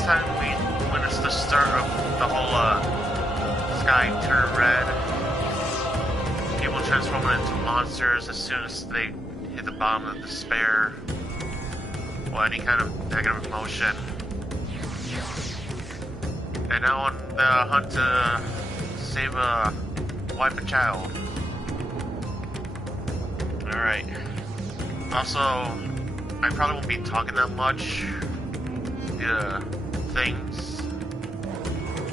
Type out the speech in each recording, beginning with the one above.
last time when it's the start of the whole sky turn red, people transform into monsters as soon as they hit the bottom of despair or any kind of negative emotion. And now on the hunt to save a wife and child. Alright. Also, I probably won't be talking that much. Things.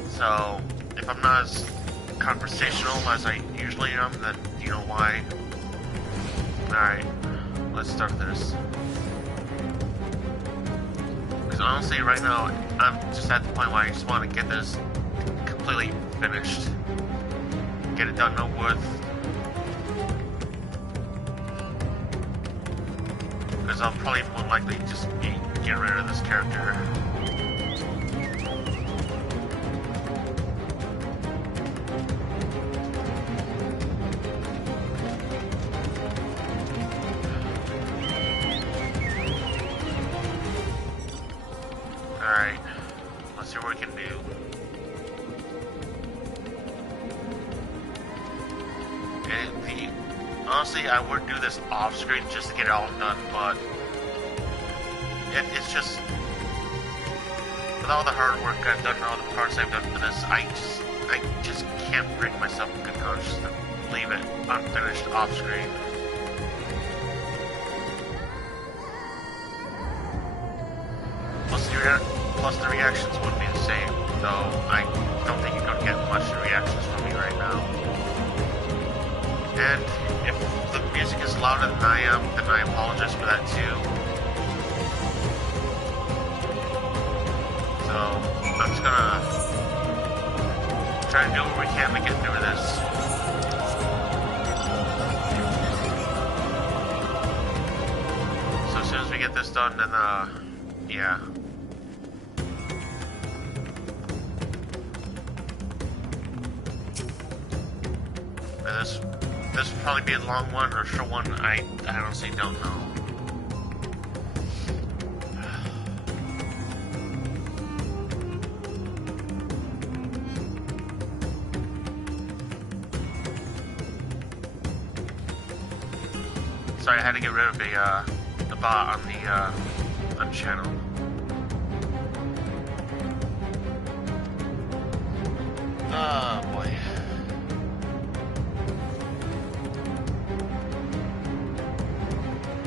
So, if I'm not as conversational as I usually am, then you know why. Alright, let's start this. Because honestly, right now, I'm just at the point where I just want to get this completely finished. Get it done over with. Because I'll probably more likely just be getting rid of this character. Alright, let's see what we can do. Honestly, I would do this off screen just to get it all done, but it's just with all the hard work I've done, all the parts I've done for this, I just can't bring myself in good conscience to leave it unfinished off screen. Plus the reactions wouldn't be the same, though I don't think you're gonna get much reactions from me right now. And if the music is louder than I am, then I apologize for that too. So, I'm just gonna try and do what we can to get through this. So as soon as we get this done, then, yeah. And this will probably be a long one or a short one, I honestly don't know. Sorry, I had to get rid of the bot on the channel. Oh boy.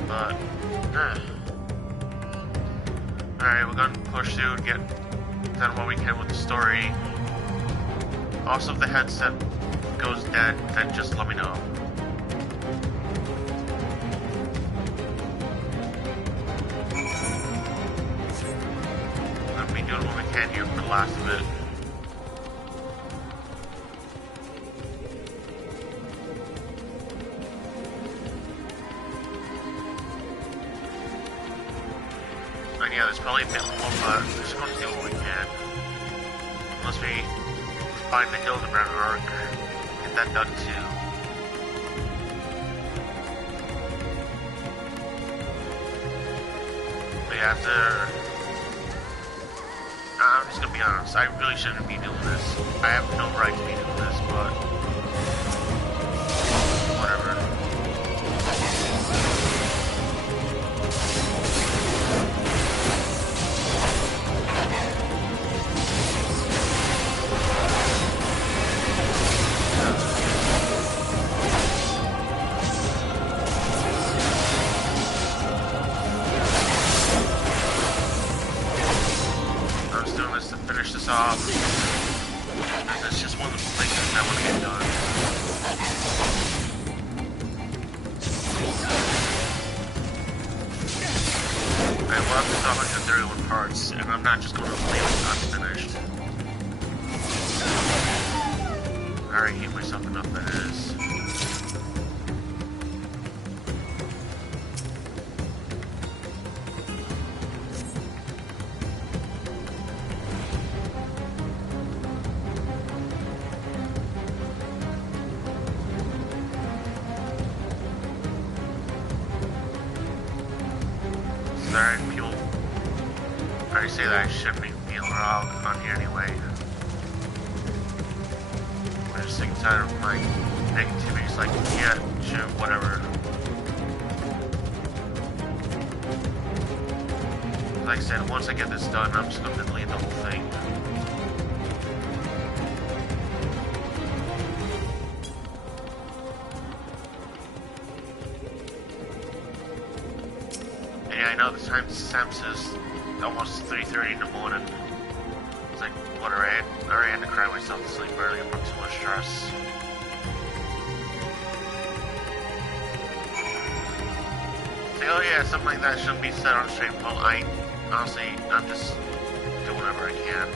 But, alright, we're gonna push through and get done what we can with the story. Also, if the headset goes dead, then just let me know. We'll be doing what we can here for the last of it. Yeah, there's probably a bit more, but we're just going to do what we can. Unless we find the Hildebrand arc, get that done too. But yeah, I'm just going to be honest, I really shouldn't be doing this. I have no right to be doing this, but whatever. That's just one of the things I want to get done. I love the 131 parts, and I'm not just going to leave it unfinished. I already hate myself enough that it is. Alright, people already say that I shouldn't be feeling we're all on here anyway. We're just sick and tired of my negativity. It's like, yeah, sure, whatever. Like I said, once I get this done, I'm just going to delete the whole thing. And yeah, I know the time says almost 3:30 in the morning. It's like, what, I already had to cry myself to sleep earlier from too much stress. It's like, oh yeah, something like that shouldn't be said on stream. Well, honestly, I'm just doing whatever I can.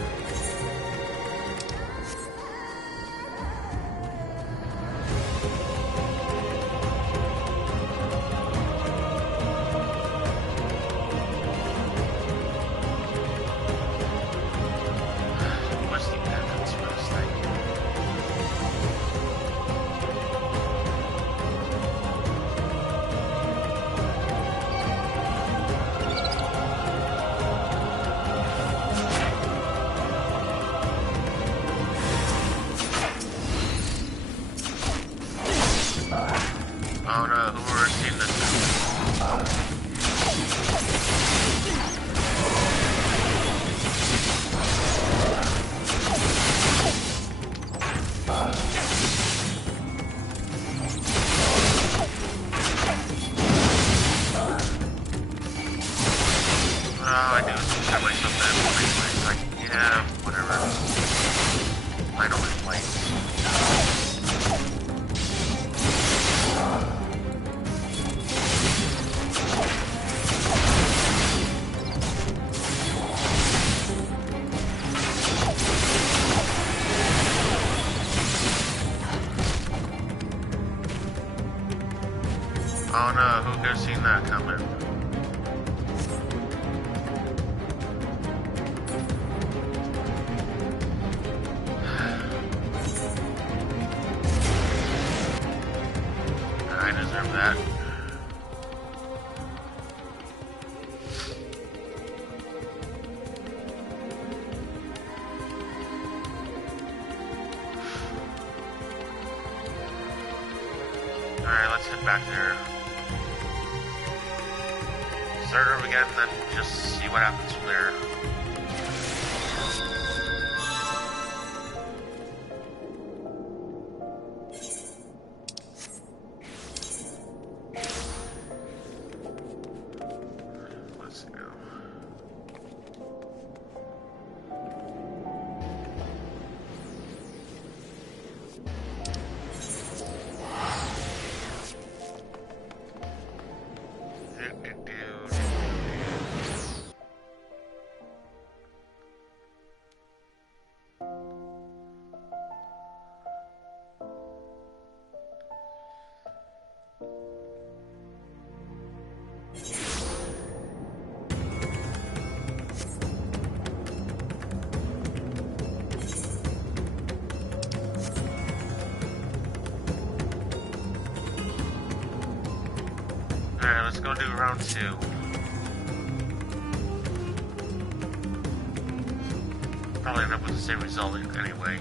What's the entrance for this thing? Oh no, who were seeing this? Oh, I do set myself that anyway. It's like, yeah, whatever. I know my place. Oh no, who could have seen that coming? I deserve that. Alright, let's head back there. Start over again, and then just see what happens from there. Let's go. Alright, let's go do round 2. Probably end up with the same result anyway.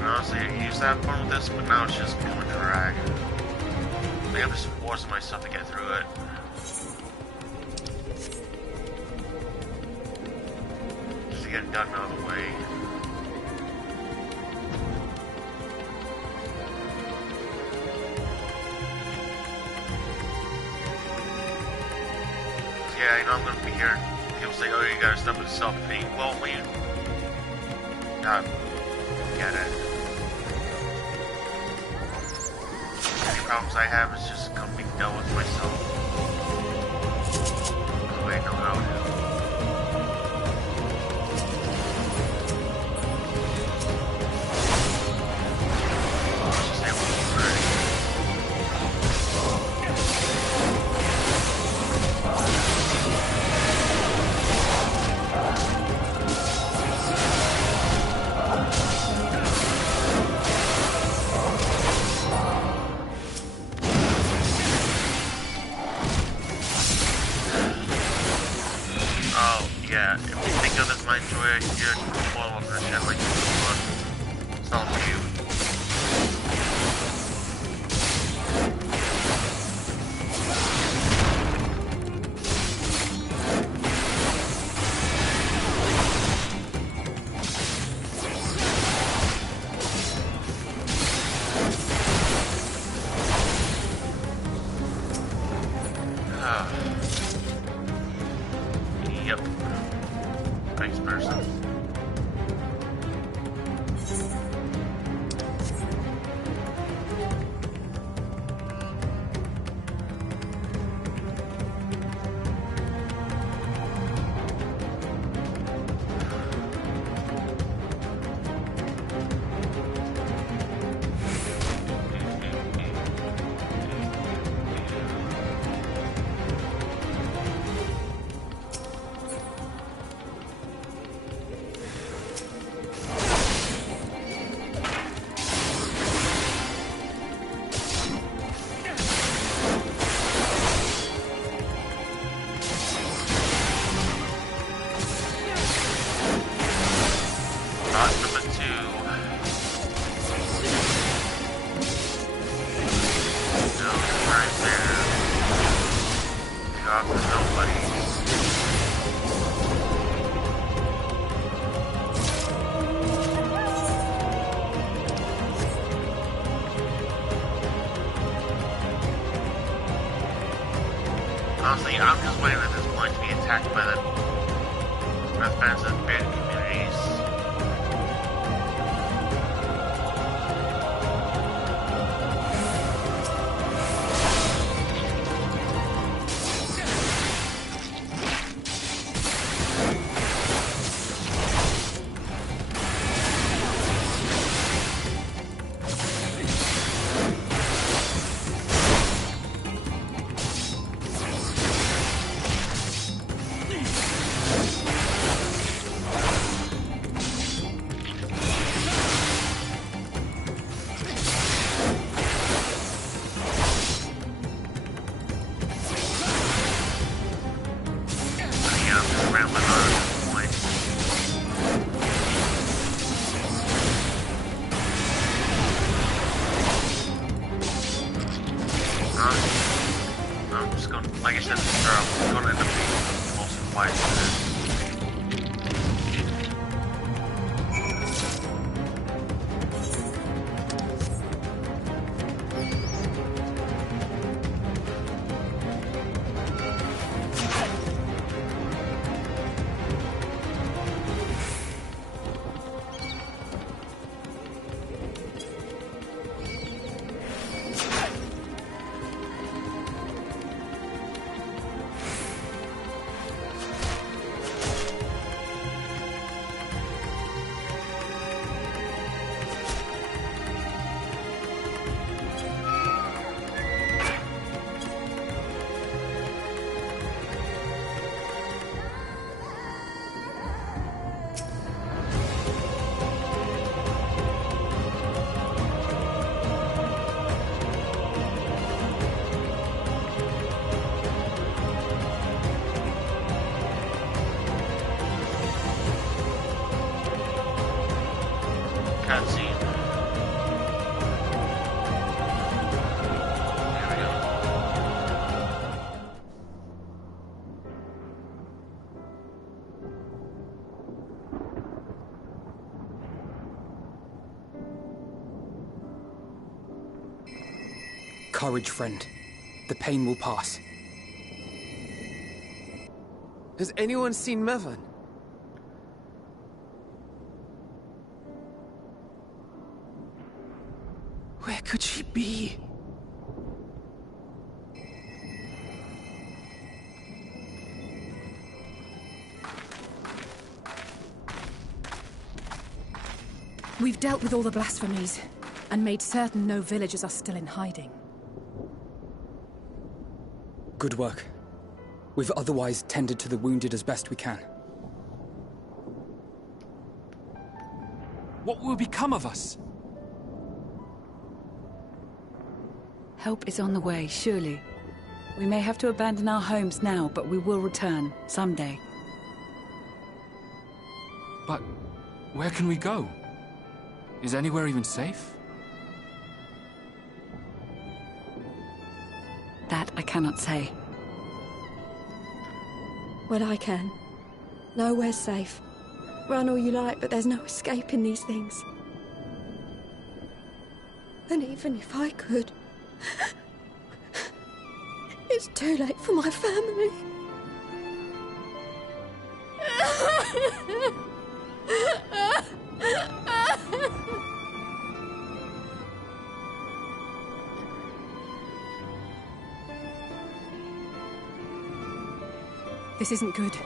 Honestly, I used to have fun with this, but now it's just becoming a drag. Maybe I'm just forcing myself to get through it. Just to get it done out of the way. Yeah, I know I'm gonna be here. People say, oh, you gotta stop with self-pity. Well, when you not get it. Anyway. problems I have is just come be dealt with myself. The way I know how to. Yeah, if you think of this my joy, you're spoiled for shit like this one. It's all to you. Yep. Thanks, person. Honestly, I'm just waiting at this point to be attacked by the residents of abandoned communities. I'm just going, like I said at the start, I'm going to end up being most quiet for this. Cutscene. There we go. Courage, friend. The pain will pass. Has anyone seen Mevan? Where could she be? We've dealt with all the blasphemies, and made certain no villagers are still in hiding. Good work. We've otherwise tended to the wounded as best we can. What will become of us? Help is on the way, surely. We may have to abandon our homes now, but we will return, someday. But where can we go? Is anywhere even safe? That I cannot say. Well, I can. Nowhere's safe. Run all you like, but there's no escaping these things. And even if I could, it's too late for my family. This isn't good.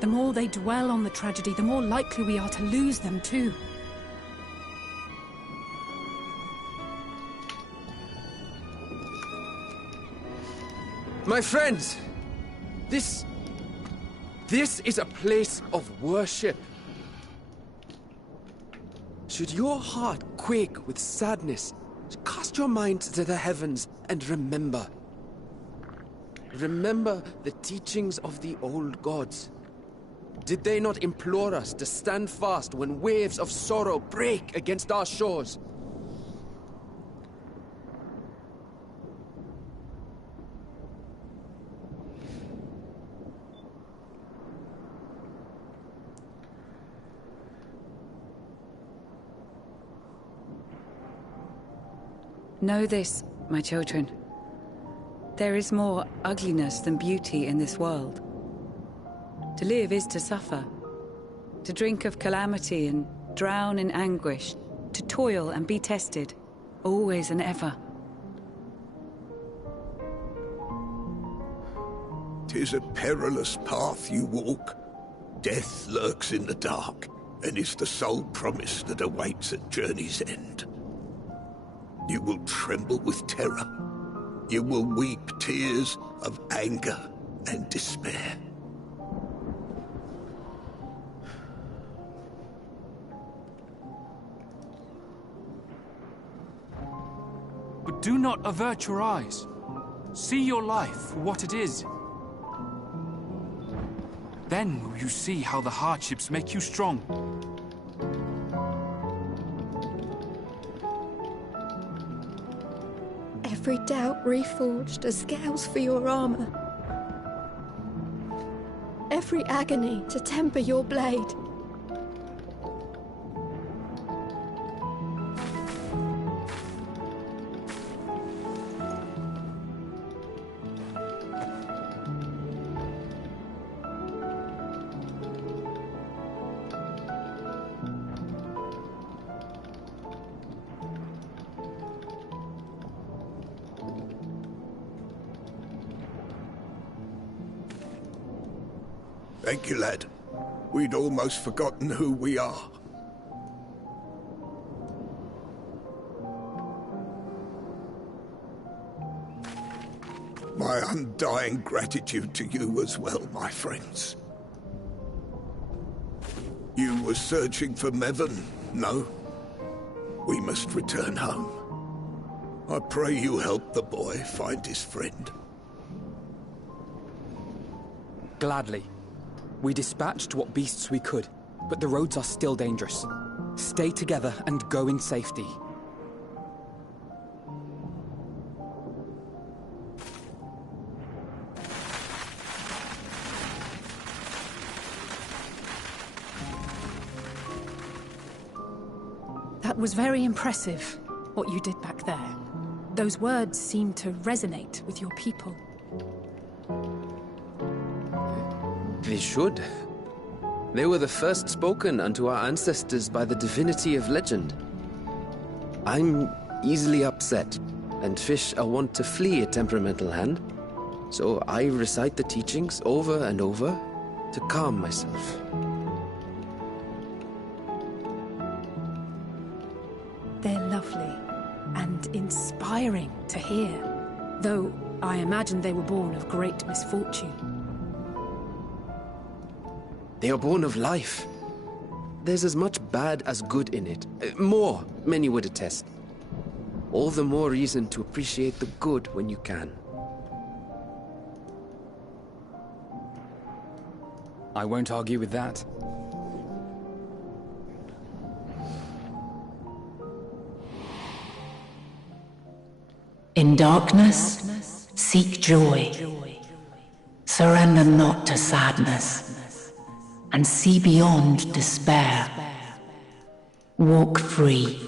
The more they dwell on the tragedy, the more likely we are to lose them too. My friends! This is a place of worship. Should your heart quake with sadness, cast your mind to the heavens and remember. Remember the teachings of the old gods. Did they not implore us to stand fast when waves of sorrow break against our shores? Know this, my children. There is more ugliness than beauty in this world. To live is to suffer. To drink of calamity and drown in anguish. To toil and be tested, always and ever. 'Tis a perilous path you walk. Death lurks in the dark, and is the sole promise that awaits at journey's end. You will tremble with terror. You will weep tears of anger and despair. But do not avert your eyes. See your life for what it is. Then will you see how the hardships make you strong. Every doubt reforged as scales for your armor. Every agony to temper your blade. Thank you, lad. We'd almost forgotten who we are. My undying gratitude to you as well, my friends. You were searching for Mevon, no? We must return home. I pray you help the boy find his friend. Gladly. We dispatched what beasts we could, but the roads are still dangerous. Stay together and go in safety. That was very impressive, what you did back there. Those words seem to resonate with your people. They should. They were the first spoken unto our ancestors by the divinity of legend. I'm easily upset, and fish are wont to flee a temperamental hand, so I recite the teachings over and over to calm myself. inspiring to hear. Though I imagine they were born of great misfortune. They are born of life. There's as much bad as good in it. More, many would attest. All the more reason to appreciate the good when you can. I won't argue with that. In darkness, seek joy. Surrender not to sadness, and see beyond despair. Walk free,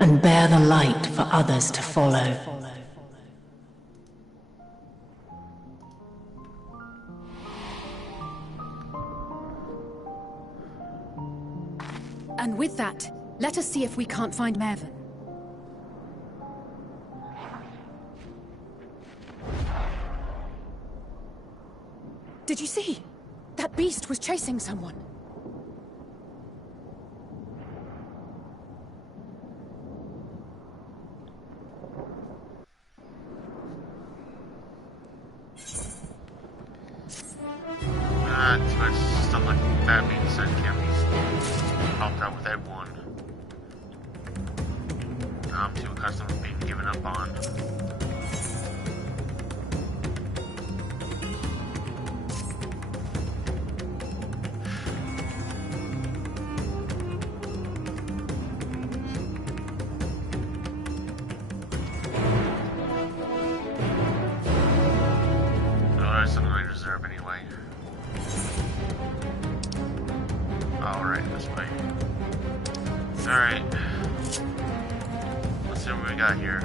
and bear the light for others to follow. And with that, let us see if we can't find Mervyn. Did you see? That beast was chasing someone. Too much stuff like that means that can't be helped out with everyone. I'm too accustomed to being given up on. Something I deserve anyway. Alright, this way. Alright. Let's see what we got here.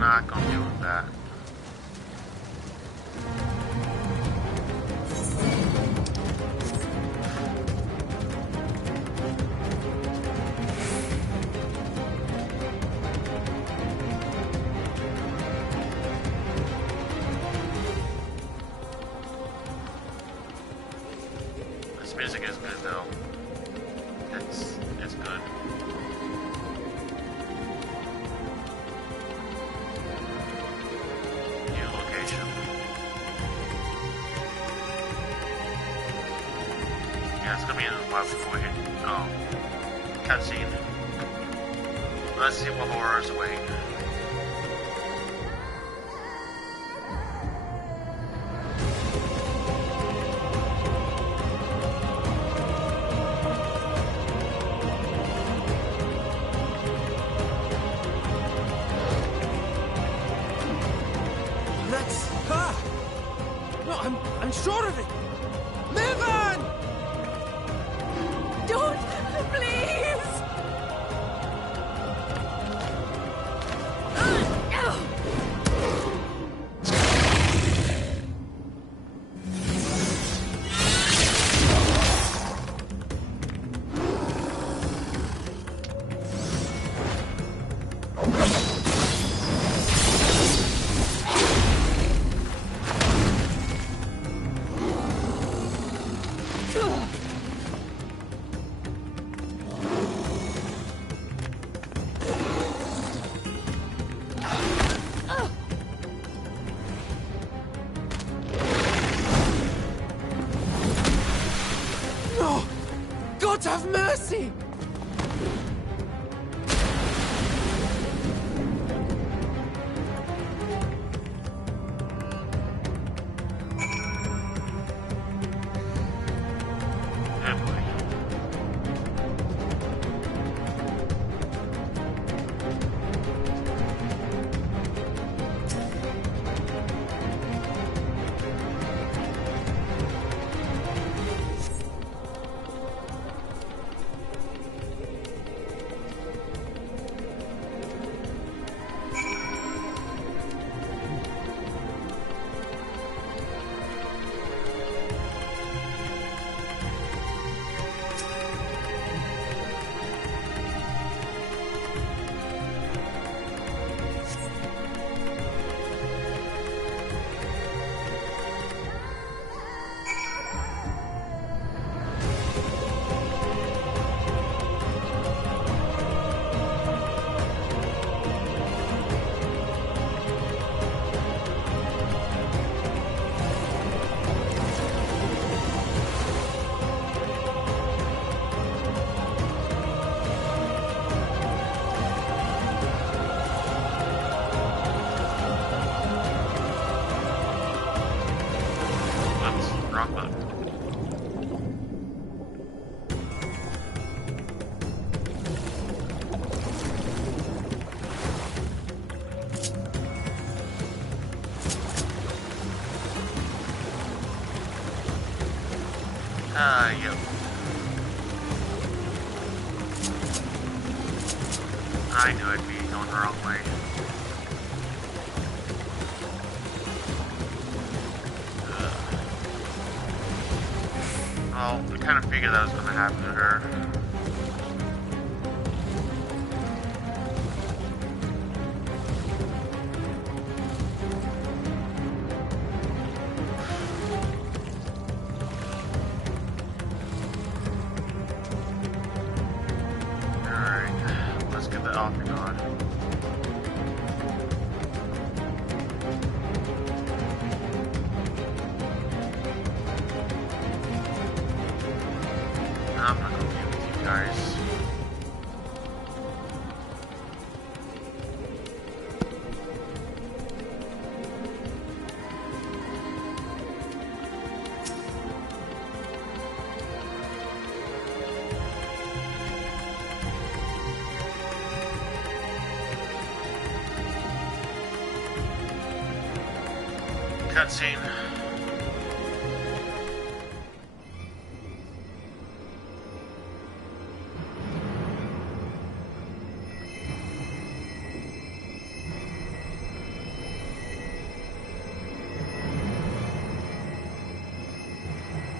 Not gonna deal with that. Music is good though. It's good. New location. Yeah, it's gonna be in a while before we hit cutscene. Let's see what horrors await. I'm sure of it! Mervyn! Don't! Please! God have mercy! Yep. I knew I'd be going the wrong way. Well, I kind of figured that was going to happen to her. Alright, let's get the Octagon. I'm not gonna be with you guys. Cutscene.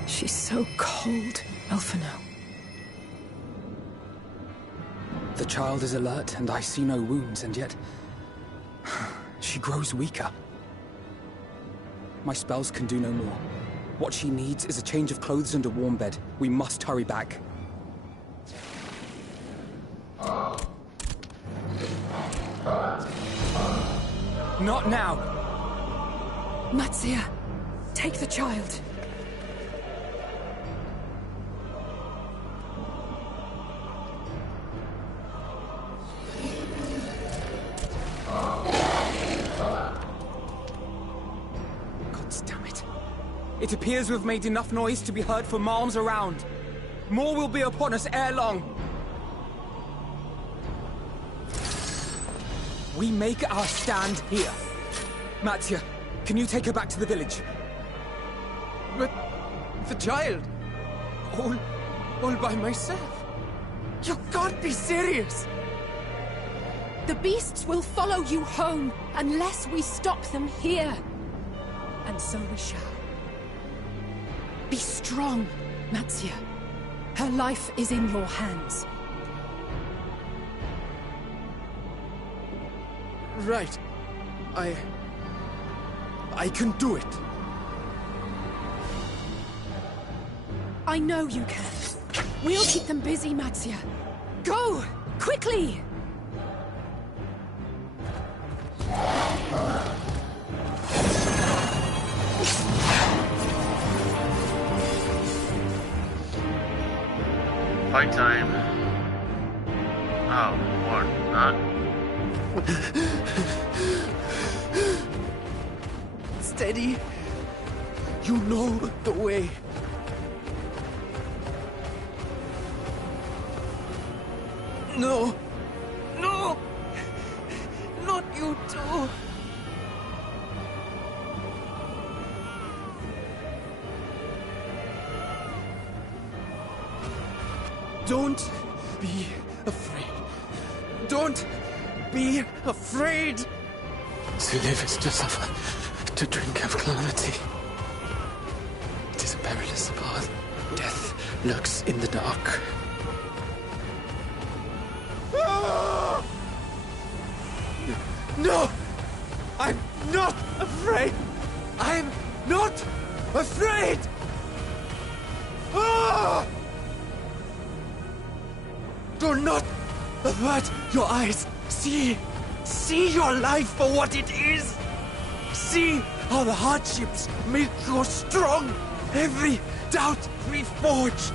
She's so cold, Elfino. The child is alert, and I see no wounds, and yet... she grows weaker. My spells can do no more. What she needs is a change of clothes and a warm bed. We must hurry back. Not now! Matsia, take the child. It appears we've made enough noise to be heard for miles around. More will be upon us ere long. We make our stand here. Matsia, can you take her back to the village? But the child, all by myself. You can't be serious. The beasts will follow you home unless we stop them here. And so we shall. Be strong, Matsia. Her life is in your hands. Right. I can do it. I know you can. We'll keep them busy, Matsia. Go! Quickly! Fight time. Oh, or not. Steady. You know the way. No. No! Not you too. Don't be afraid. Don't be afraid. To live is to suffer, to drink of calamity. It is a perilous path. Death lurks in the dark. No! I'm not afraid! I'm not afraid! Ah! Do not avert your eyes. See your life for what it is. See how the hardships make you strong. Every doubt reforged.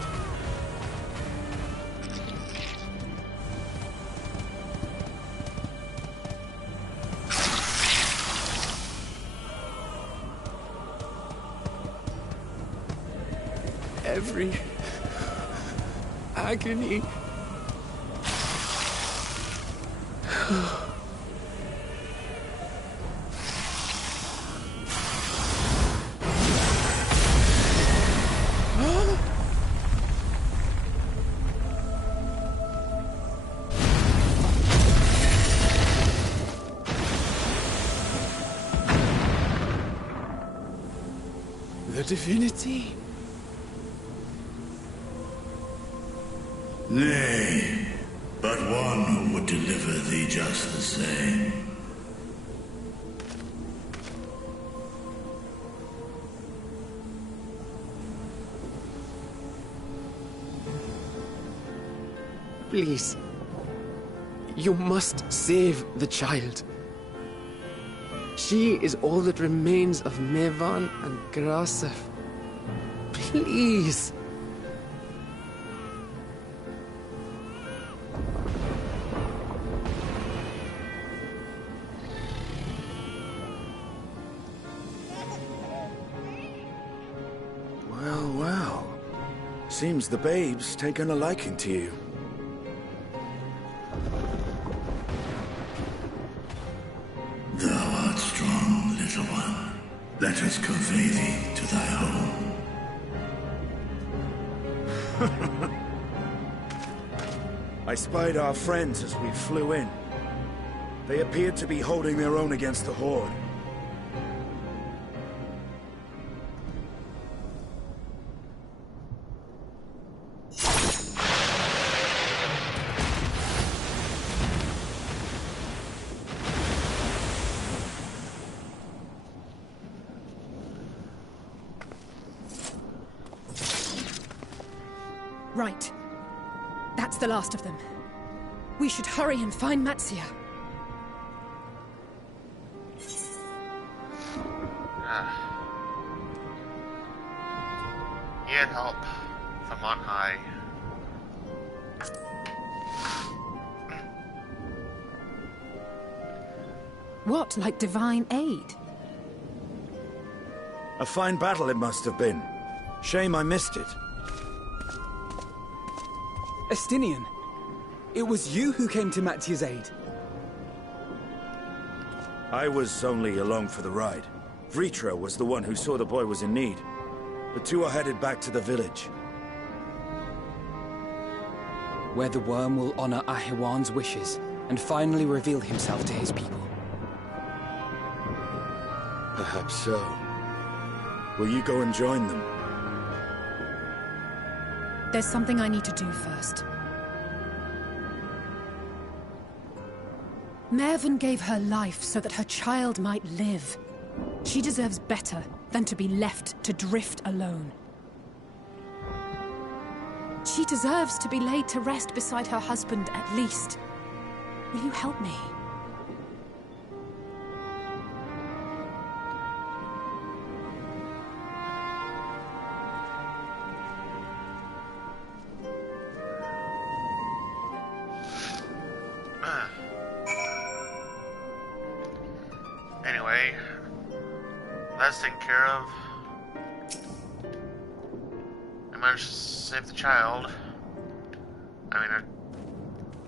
Every agony. divinity? Nay, but one who would deliver thee just the same. Please. You must save the child. She is all that remains of Mevan and Grasef. Please. Well, well. Seems the babe's taken a liking to you. Thou art strong, little one. Let us convey thee to thy home. I spied our friends as we flew in. They appeared to be holding their own against the Horde. Right. That's the last of them. We should hurry and find Matsia. He had help from on high. What, like divine aid? A fine battle it must have been. Shame I missed it. Estinian, it was you who came to Matsia's aid. I was only along for the ride. Vritra was the one who saw the boy was in need. The two are headed back to the village. Where the worm will honor Ahiwan's wishes and finally reveal himself to his people. Perhaps so. Will you go and join them? There's something I need to do first. Mervyn gave her life so that her child might live. She deserves better than to be left to drift alone. She deserves to be laid to rest beside her husband at least. Will you help me? Anyway, that's taken care of. I managed to save the child. I mean, it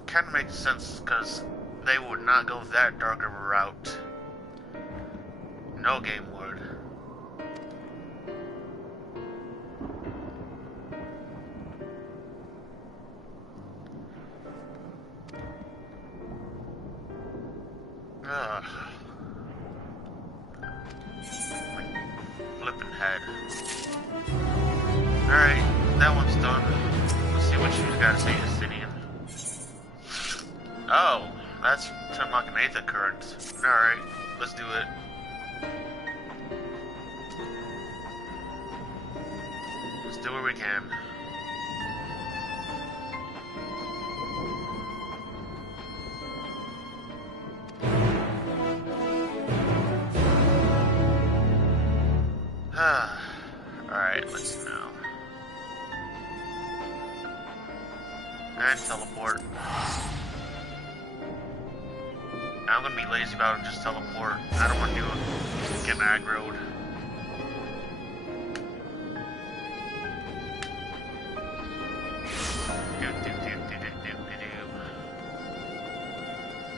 kind of makes sense because they would not go that dark of a route. No game would. Ugh. Flippin' head. Alright, that one's done. Let's see what she's got to say, Justinian. Oh, that's to unlock an Aether current. Alright, let's do it. Let's do what we can. Alright, let's now. And teleport. I'm gonna be lazy about it and just teleport. I don't want to do it. Get aggroed.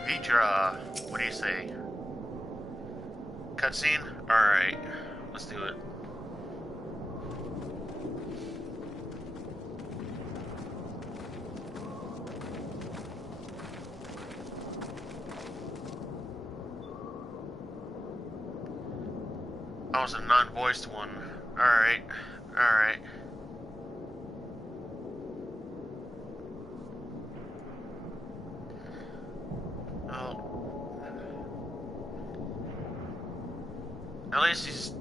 Vitra, what do you say? Cutscene? Alright, let's do it. I was a non-voiced one. Alright. Alright. Well, at least he's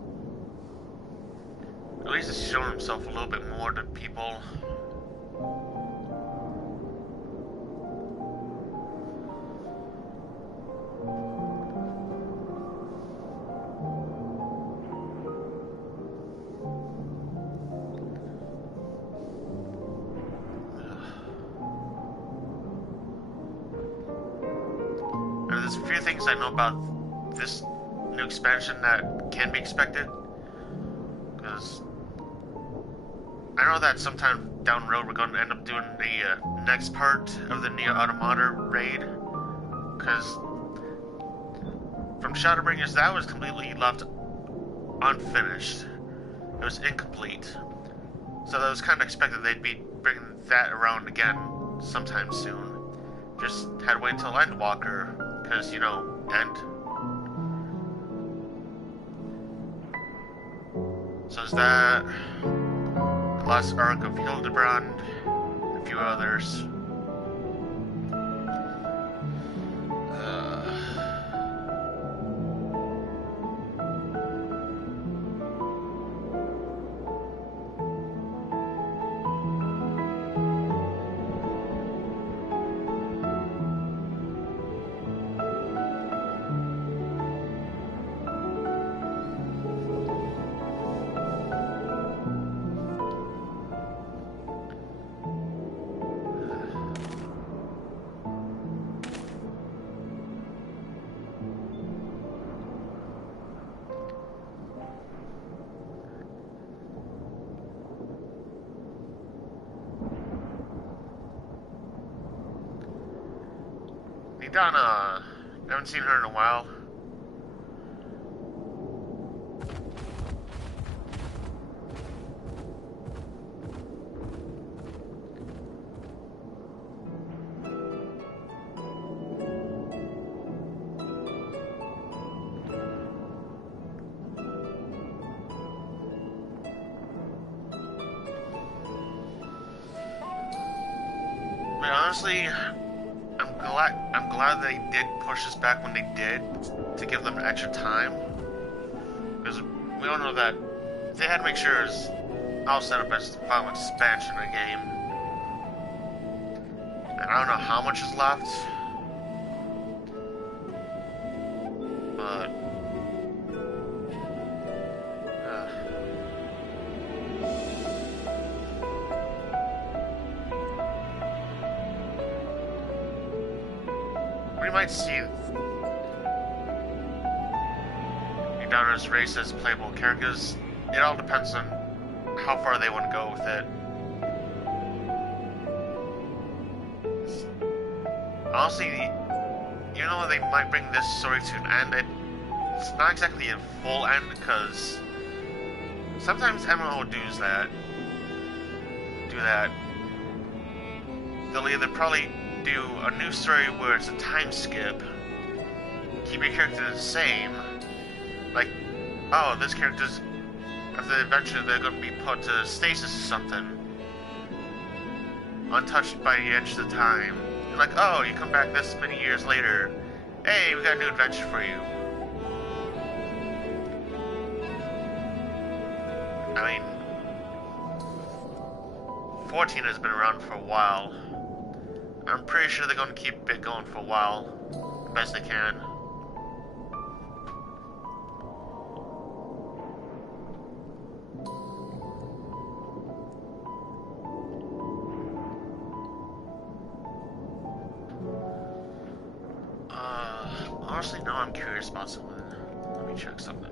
showing himself a little bit more to people. There's a few things I know about this new expansion that can be expected, because I know that sometime down the road we're going to end up doing the next part of the Neo Automata raid, because from Shadowbringers that was completely left unfinished. It was incomplete, so that was kind of expected they'd be bringing that around again sometime soon. Just had to wait until Endwalker. Because, you know, End. So is that the last arc of Hildebrand, a few others. Donna, I haven't seen her in a while. I mean, honestly, I'm glad they did push this back when they did, to give them extra time. Because we all know that they had to make sure it's all set up as the final expansion of the game. And I don't know how much is left, but we might see Udana's race as playable characters. It all depends on how far they want to go with it. Honestly, even though they might bring this story to an end, it's not exactly a full end, because sometimes MMO do that. They'll either probably do a new story where it's a time skip, keep your character the same, like, oh, this character's, after the adventure, they're going to be put to stasis or something, untouched by the edge of the time. And like, oh, you come back this many years later, hey, we got a new adventure for you. I mean, 14 has been around for a while. I'm pretty sure they're going to keep it going for a while, best they can. Honestly, now I'm curious about something. Let me check something.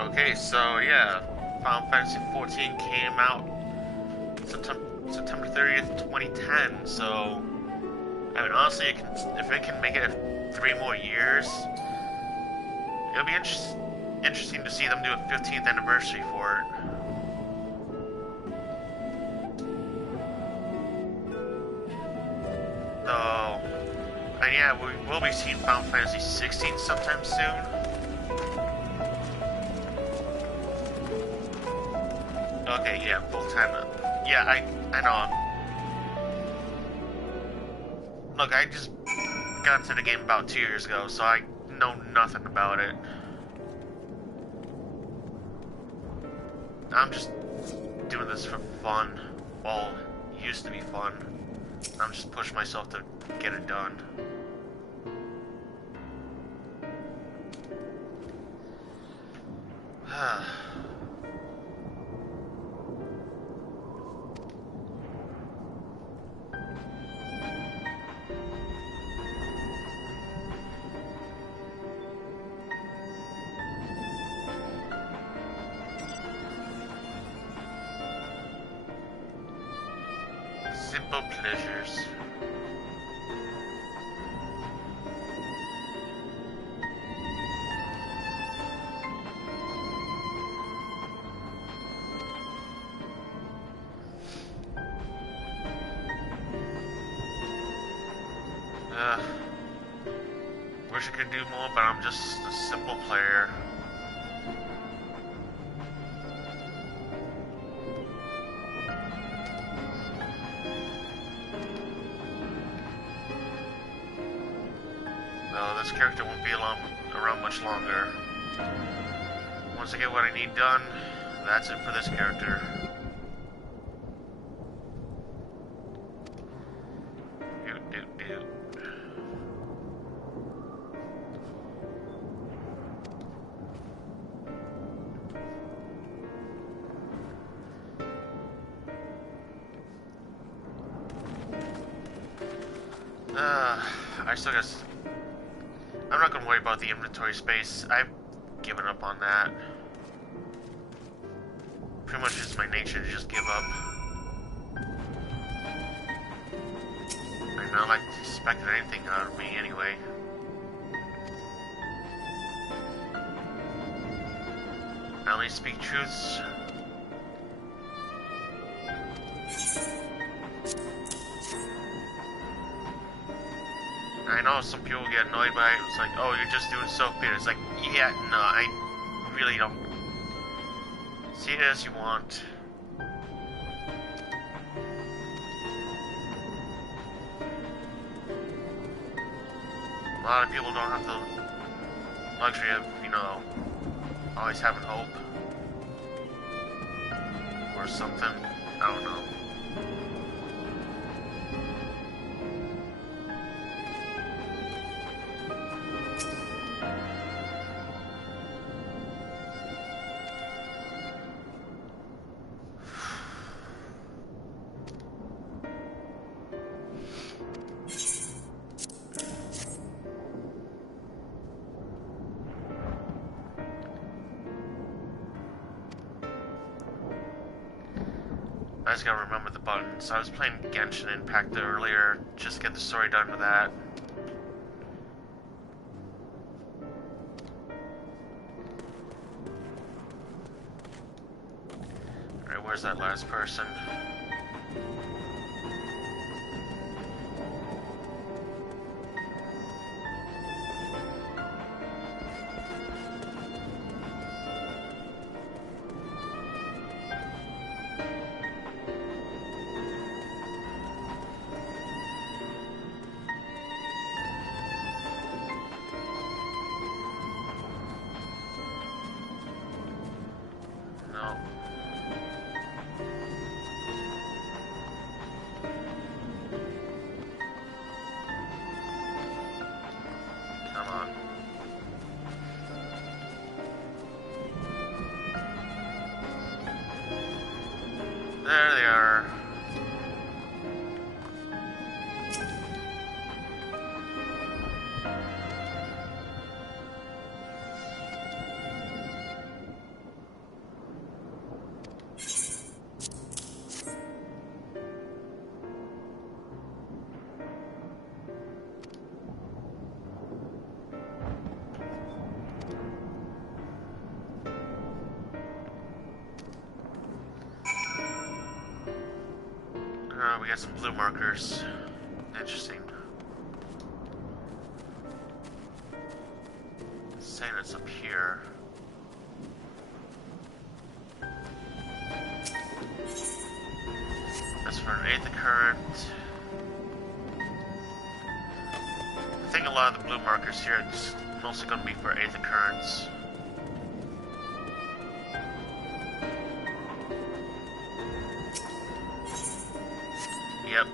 Okay, so yeah, Final Fantasy XIV came out September 30th, 2010, so I mean, honestly, if it can make it 3 more years, it'll be interesting to see them do a 15th anniversary for it. Though, and yeah, we will be seeing Final Fantasy 16 sometime soon. Okay, yeah, full time. Yeah, I know. Look, I just got into the game about 2 years ago, so I know nothing about it. I'm just doing this for fun. Well, used to be fun. I'm just pushing myself to get it done. Simple pleasures. Wish I could do more, but I'm just a simple player. No, this character won't be around much longer. Once I get what I need done, that's it for this character. I still got... I'm not gonna worry about the inventory space. I've given up on that. Pretty much it's my nature to just give up. I'm not like expecting anything out of me anyway. I only speak truths. I know some people get annoyed by it. It's like, oh, you're just doing self-pity. It's like, yeah, no, I really don't. See it as you want. A lot of people don't have the luxury of, you know, always having hope. Or something. I don't know. I just gotta remember the buttons. I was playing Genshin Impact earlier, just to get the story done with that. Alright, where's that last person? We got some blue markers. Interesting. It's saying it's up here. That's for an 8th current. I think a lot of the blue markers here are just mostly going to be for 8th occurrence. Yep.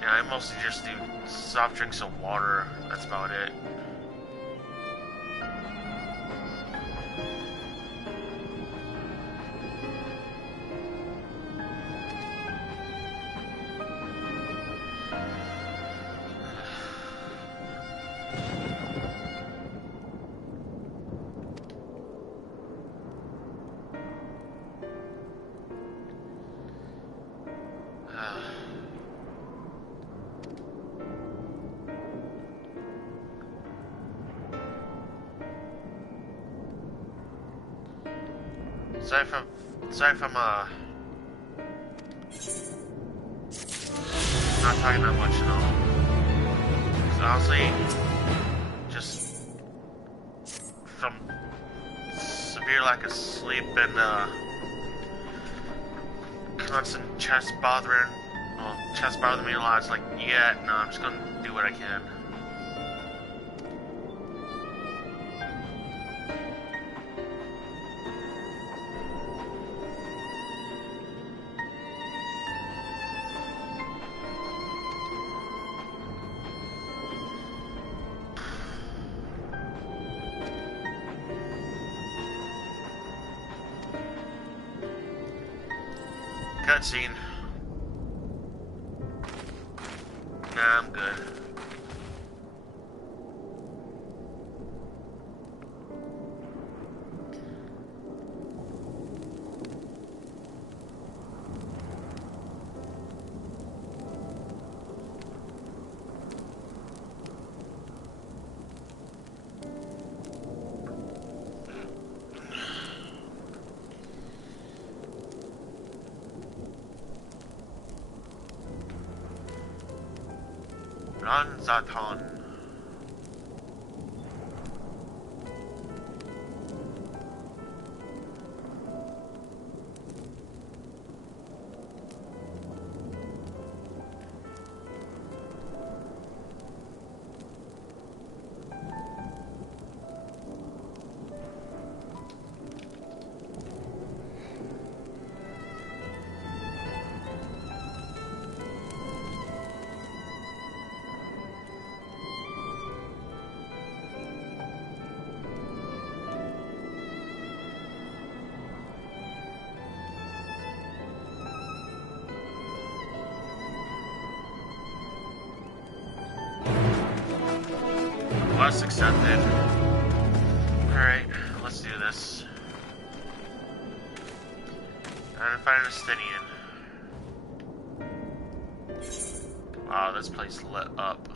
Yeah, I mostly just do soft drinks and water. That's about it. Sorry if I'm not talking that much, you know. 'Cause honestly, just from severe lack of sleep and constant chest bothering me a lot. It's like, yeah, no, I'm just gonna do what I can. Cutscene. Nah, I'm good. Ranzaton. Quest accepted. Alright, let's do this. Identify an Estinian. Wow, this place lit up.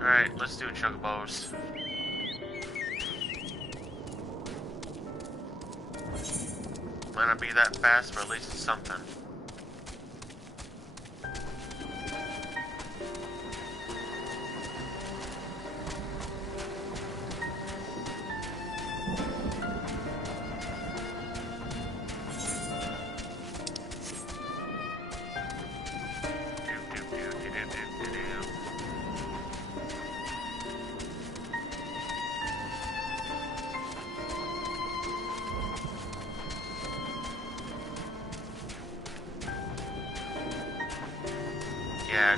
Alright, let's do chocobos. Might not be that fast, but at least it's something. Yeah,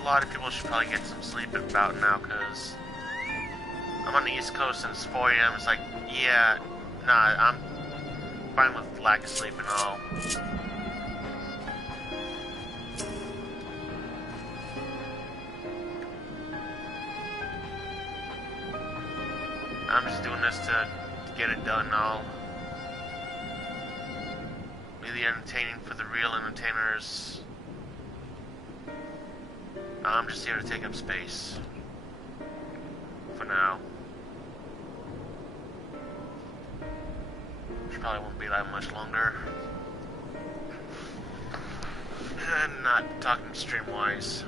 a lot of people should probably get some sleep about now, because I'm on the East Coast and it's 4 AM. It's like, yeah, nah, I'm fine with lack of sleep and all. I'm just doing this to get it done. I'll be the entertaining for the real entertainers. I'm just here to take up space. For now. Which probably won't be that much longer. And not talking stream-wise.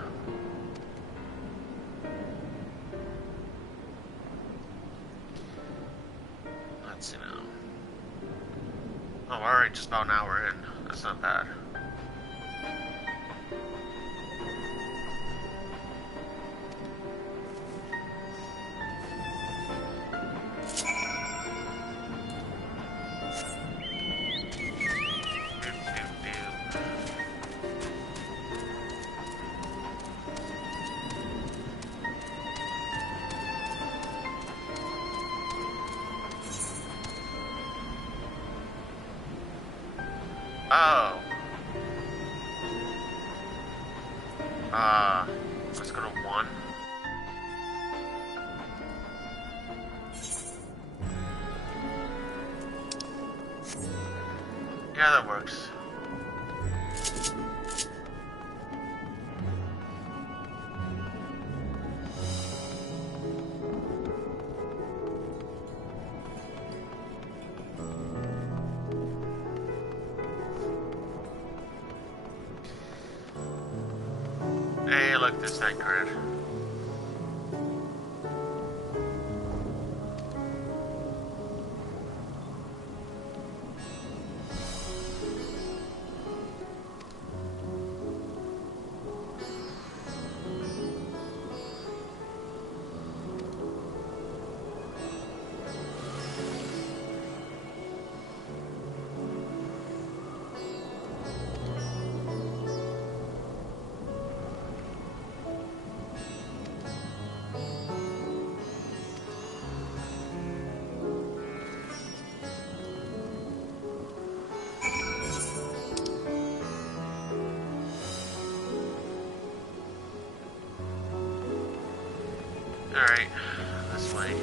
Let's see now. Oh, we're already just about an hour in. That's not bad. Oh. Let's go to 1. Yeah, that works. Hey, look, this night grid. Alright, this way.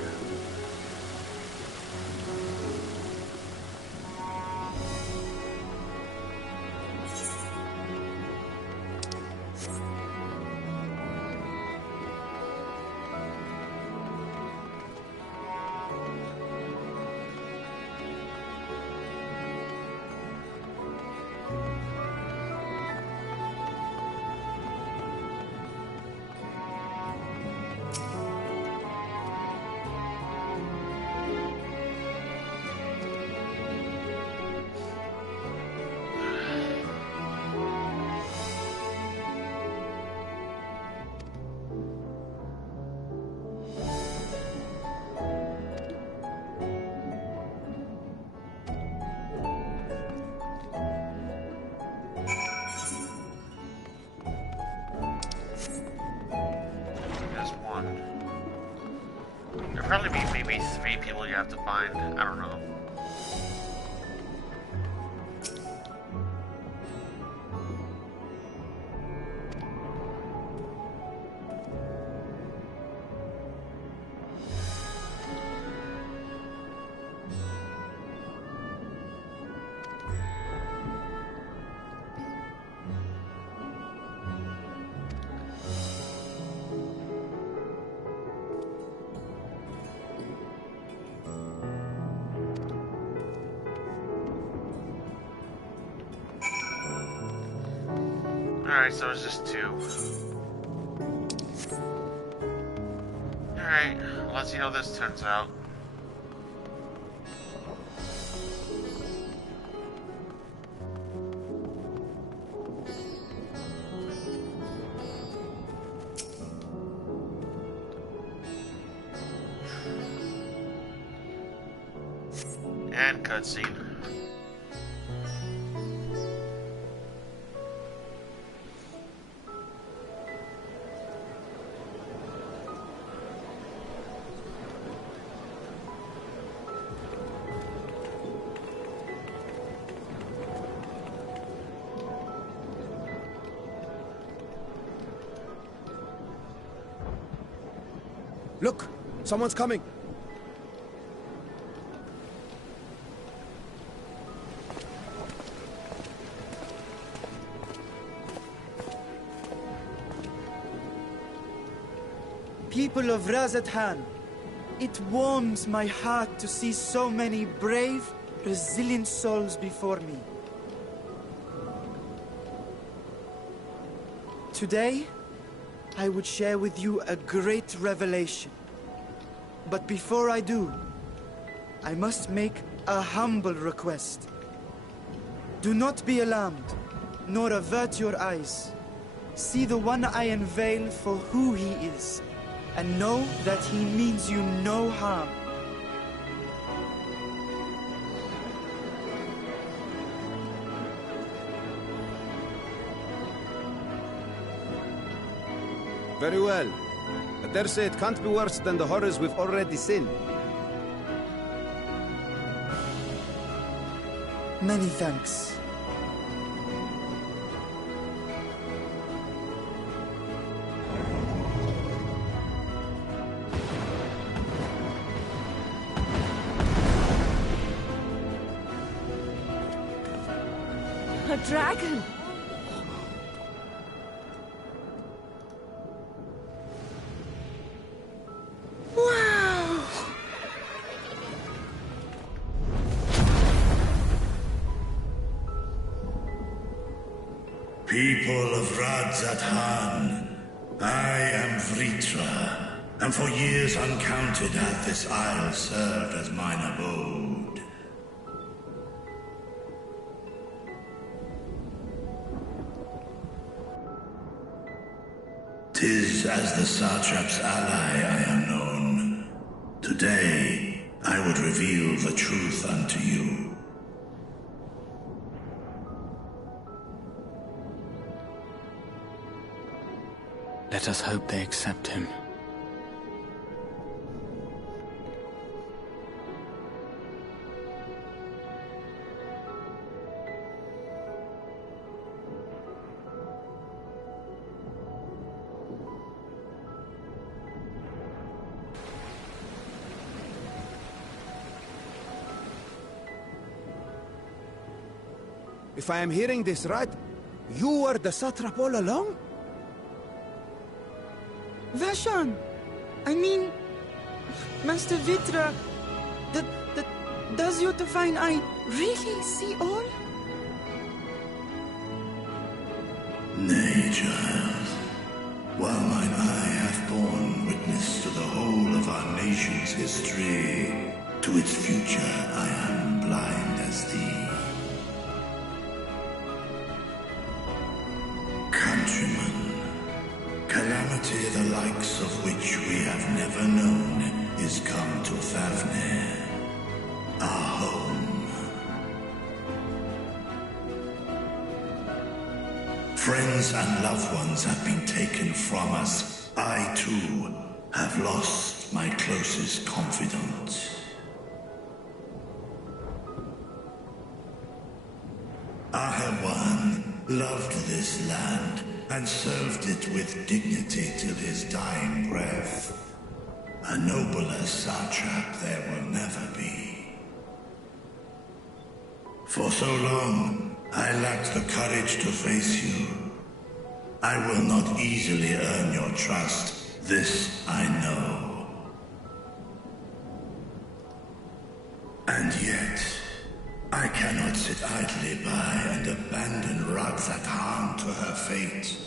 There'll probably be maybe 3 people you have to find. I don't know. Alright, so it's just 2. Alright, let's see how this turns out. And cutscene. Look! Someone's coming! people of Razathan, it warms my heart to see so many brave, resilient souls before me. Today, I would share with you a great revelation. But before I do, I must make a humble request. Do not be alarmed, nor avert your eyes. See the one I unveil for who he is, and know that he means you no harm. Very well. I dare say it can't be worse than the horrors we've already seen. Many thanks. A dragon! Wow! People of Razathan, I am Vritra, and for years uncounted hath this isle served as mine abode. 'Tis as the Satrap's ally I am known. Today, I would reveal the truth unto you. Let us hope they accept him. If I am hearing this right, you were the satrap all along? Vashan! I mean... Master Vitra... Does your divine eye really see all? Nay, child. While mine eye hath borne witness to the whole of our nation's history, to its future I am blind as thee. Countrymen, calamity the likes of which we have never known is come to Favne, our home. Friends and loved ones have been taken from us. I, too, have lost my closest confidant. Ahawan loved this land and served it with dignity till his dying breath. A nobler satrap there will never be. For so long, I lacked the courage to face you. I will not easily earn your trust, this I know. And yet, I cannot sit idly by and abandon Razathan to her fate.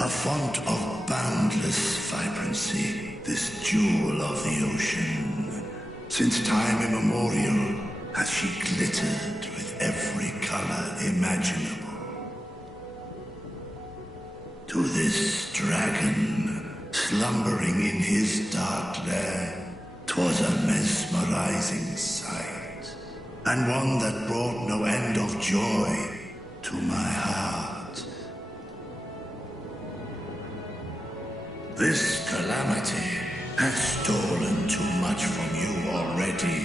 A font of boundless vibrancy, this jewel of the ocean. Since time immemorial has she glittered with every color imaginable. To this dragon, slumbering in his dark lair, 'twas a mesmerizing sight, and one that brought no end of joy to my heart. This calamity has stolen too much from you already,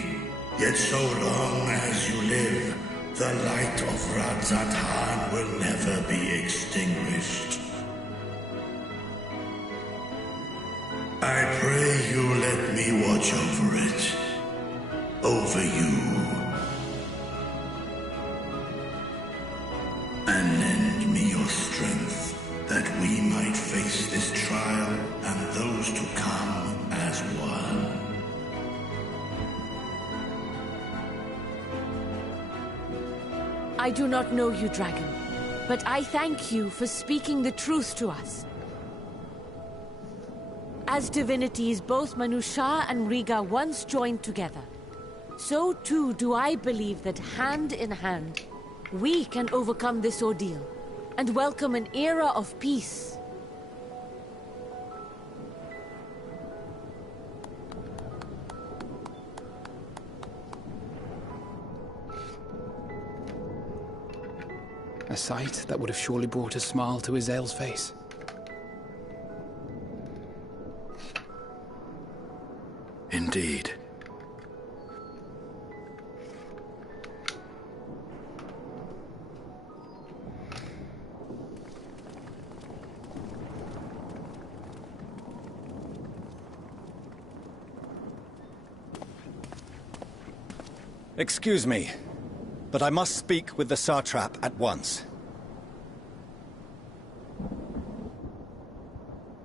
yet so long as you live, the light of Razathan will never be extinguished. I pray you let me watch over it. Over you. And lend me your strength, that we might face this trial and those to come as one. I do not know you, dragon, but I thank you for speaking the truth to us. As divinities, both Manusha and Riga once joined together. So too do I believe that hand in hand, we can overcome this ordeal and welcome an era of peace. A sight that would have surely brought a smile to Azale's face. Indeed. Excuse me, but I must speak with the Satrap at once.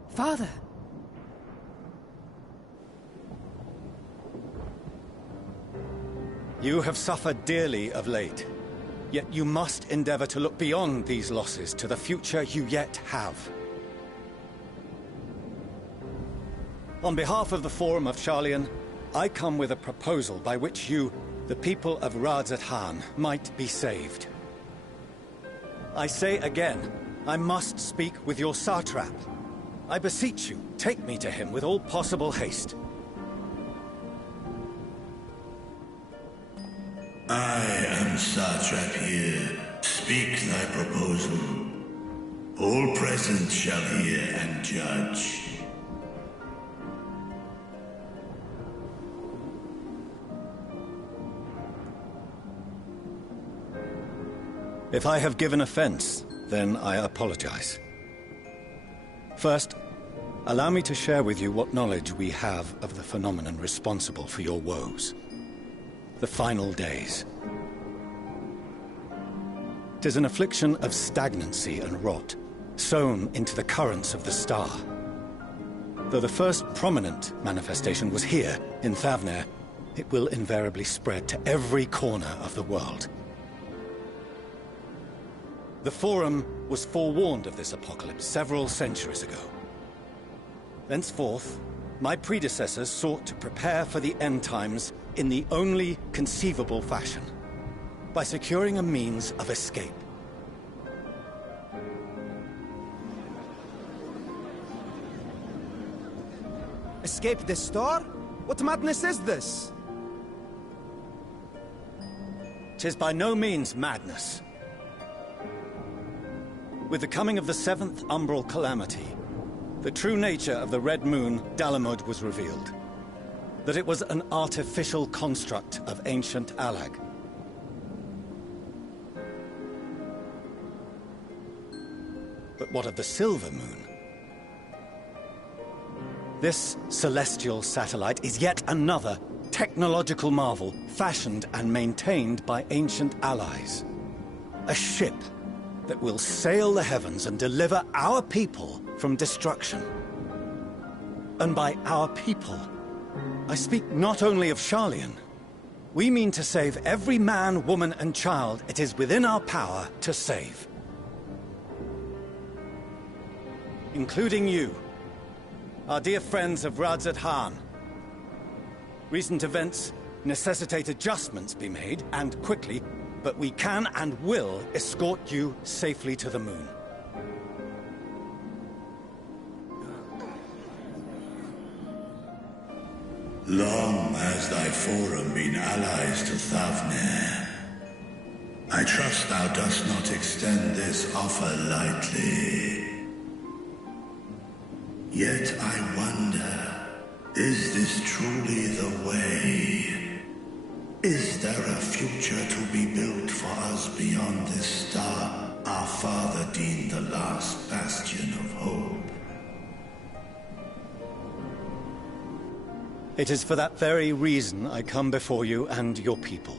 Father! You have suffered dearly of late, yet you must endeavor to look beyond these losses to the future you yet have. On behalf of the Forum of Sharlayan, I come with a proposal by which you, the people of Radzat-Han, might be saved. I say again, I must speak with your Satrap. I beseech you, take me to him with all possible haste. I am Satrap here. Speak thy proposal. All present shall hear and judge. If I have given offense, then I apologize. First, allow me to share with you what knowledge we have of the phenomenon responsible for your woes. The final days. 'Tis an affliction of stagnancy and rot, sown into the currents of the star. Though the first prominent manifestation was here, in Thavnair, it will invariably spread to every corner of the world. The Forum was forewarned of this apocalypse several centuries ago. Thenceforth, my predecessors sought to prepare for the end times in the only conceivable fashion, by securing a means of escape. Escape the star? What madness is this? 'Tis by no means madness. With the coming of the 7th Umbral Calamity, the true nature of the Red Moon, Dalamud, was revealed. That it was an artificial construct of ancient Alag. But what of the Silver Moon? This celestial satellite is yet another technological marvel fashioned and maintained by ancient allies. A ship that will sail the heavens and deliver our people from destruction. And by our people, I speak not only of Sharlayan. We mean to save every man, woman, and child it is within our power to save. Including you, our dear friends of Radzat-Han. Recent events necessitate adjustments be made, and quickly, but we can and will escort you safely to the moon. Long has thy Forum been allies to Thavnair. I trust thou dost not extend this offer lightly. Yet I wonder, is this truly the way? Is there a future to be built for us beyond this star our father deemed the last bastion of hope? It is for that very reason I come before you and your people.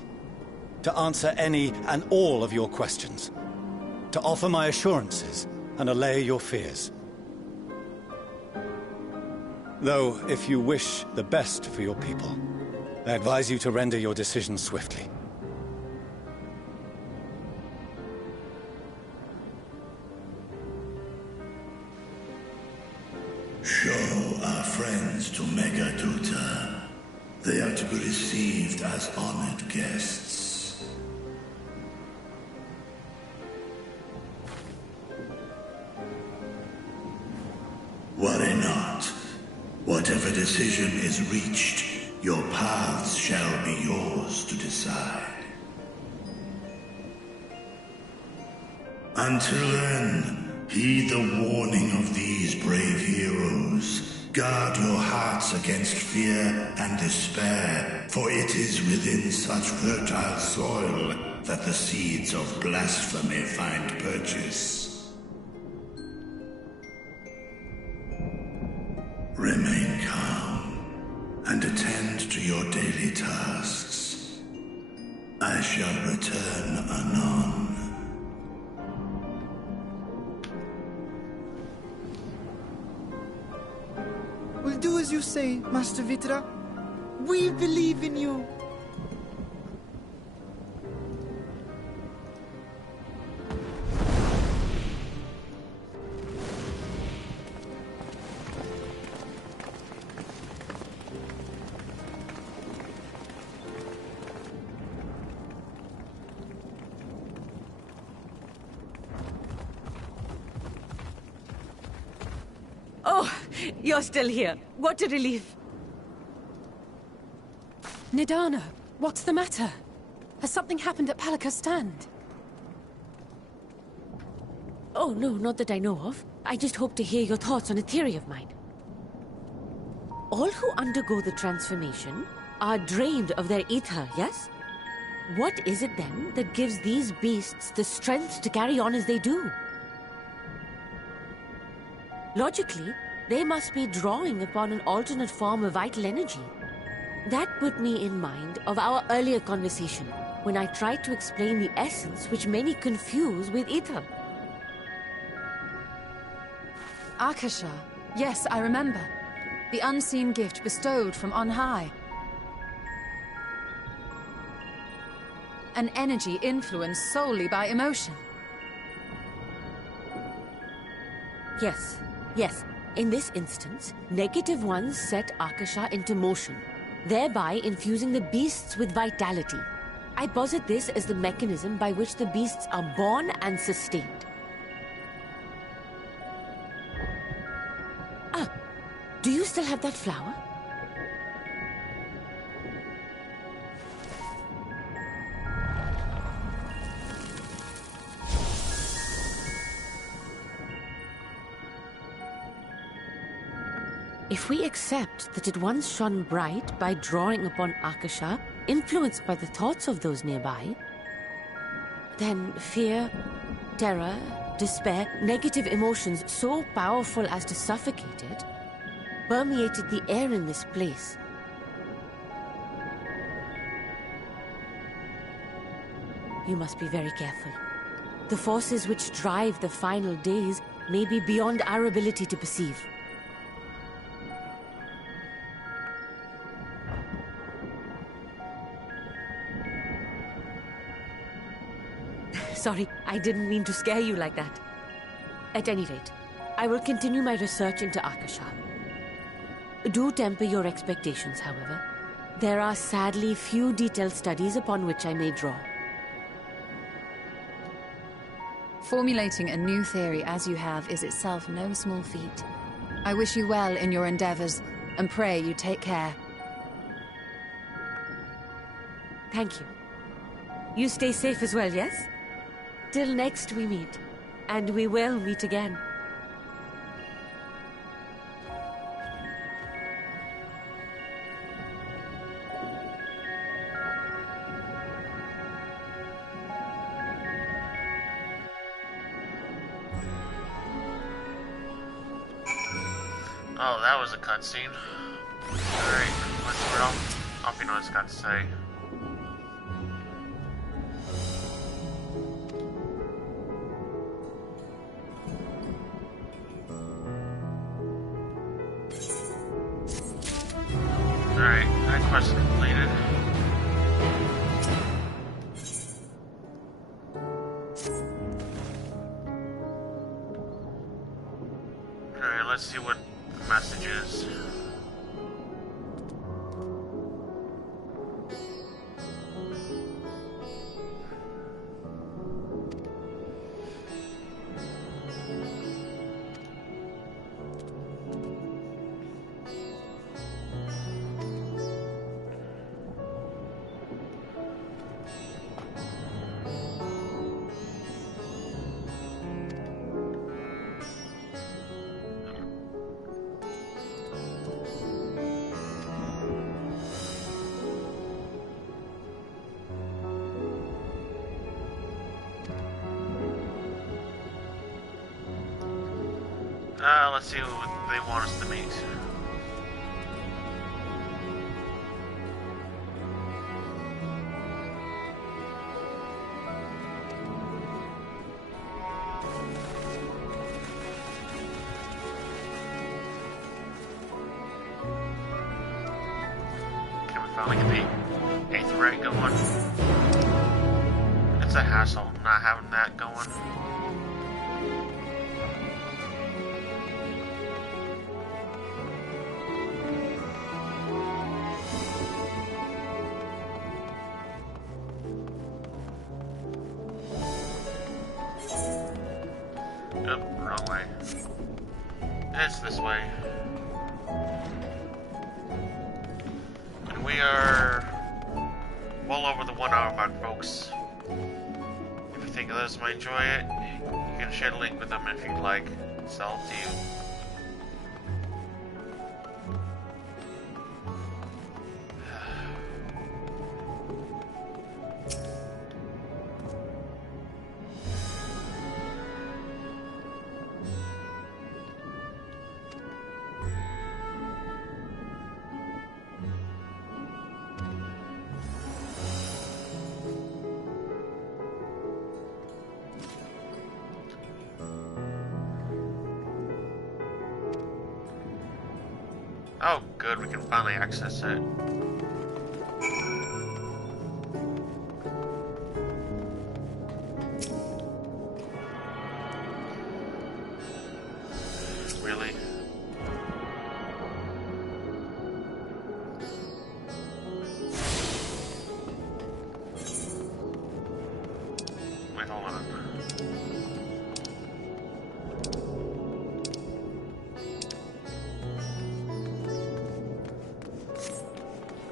To answer any and all of your questions. To offer my assurances and allay your fears. Though, if you wish the best for your people, I advise you to render your decision swiftly. Show our friends to Megaduta. They are to be received as honored guests. Worry not. Whatever decision is reached, your paths shall be yours to decide. Until then, heed the warning of these brave heroes. Guard your hearts against fear and despair, for it is within such fertile soil that the seeds of blasphemy find purchase. Remain calm and attend to your daily tasks. I shall return anon. We'll do as you say, Master Vitra. We believe in you. Oh, you're still here. What a relief. Nidana, what's the matter? Has something happened at Palika's stand? Oh, no, not that I know of. I just hope to hear your thoughts on a theory of mine. All who undergo the transformation are drained of their ether, yes? What is it then that gives these beasts the strength to carry on as they do? Logically, they must be drawing upon an alternate form of vital energy. That put me in mind of our earlier conversation, when I tried to explain the essence which many confuse with ether. Akasha. Yes, I remember. The unseen gift bestowed from on high. An energy influenced solely by emotion. Yes, yes. In this instance, negative ones set Akasha into motion, thereby infusing the beasts with vitality. I posit this as the mechanism by which the beasts are born and sustained. Ah, do you still have that flower? If we accept that it once shone bright by drawing upon Akasha, influenced by the thoughts of those nearby, then fear, terror, despair, negative emotions so powerful as to suffocate it, permeated the air in this place. You must be very careful. The forces which drive the final days may be beyond our ability to perceive. Sorry, I didn't mean to scare you like that. At any rate, I will continue my research into Akasha. Do temper your expectations, however. There are sadly few detailed studies upon which I may draw. Formulating a new theory as you have is itself no small feat. I wish you well in your endeavors, and pray you take care. Thank you. You stay safe as well, yes? Till next we meet, and we will meet again. Oh, that was a cutscene. Alright, let's roll. I'll be what it's got to say. Alright, let's see what the message is. Let's see what they want us to meet. Can we finally get the 8th right going? It's a hassle not having that going. Nope, wrong way. It's this way. And we are well over the 1 hour mark, folks. If you think others might enjoy it, you can share the link with them if you'd like. It's all up to you. Oh, good, we can finally access it. Really? Wait, hold on.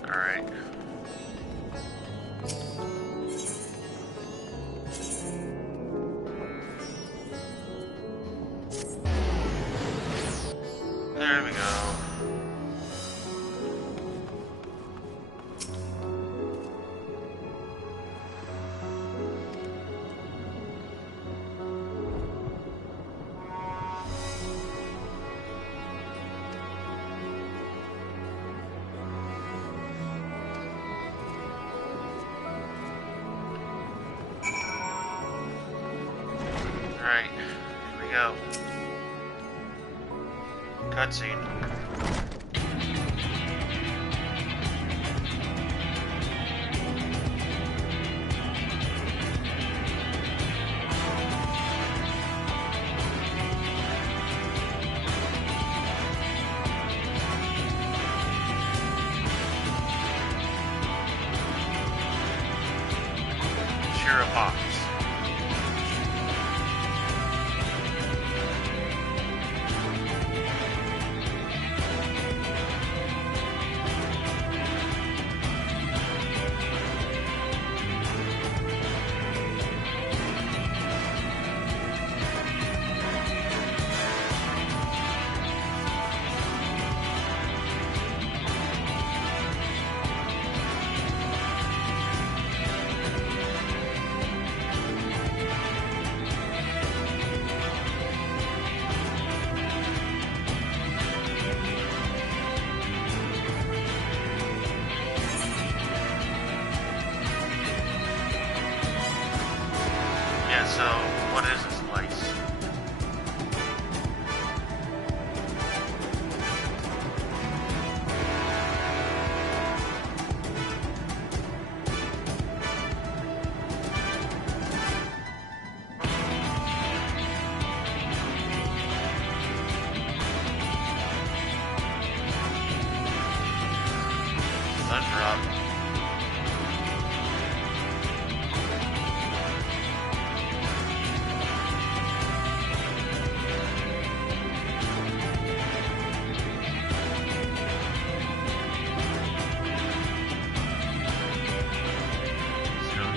Alright. There we go. Alright, here we go. Cutscene. Shira Fox.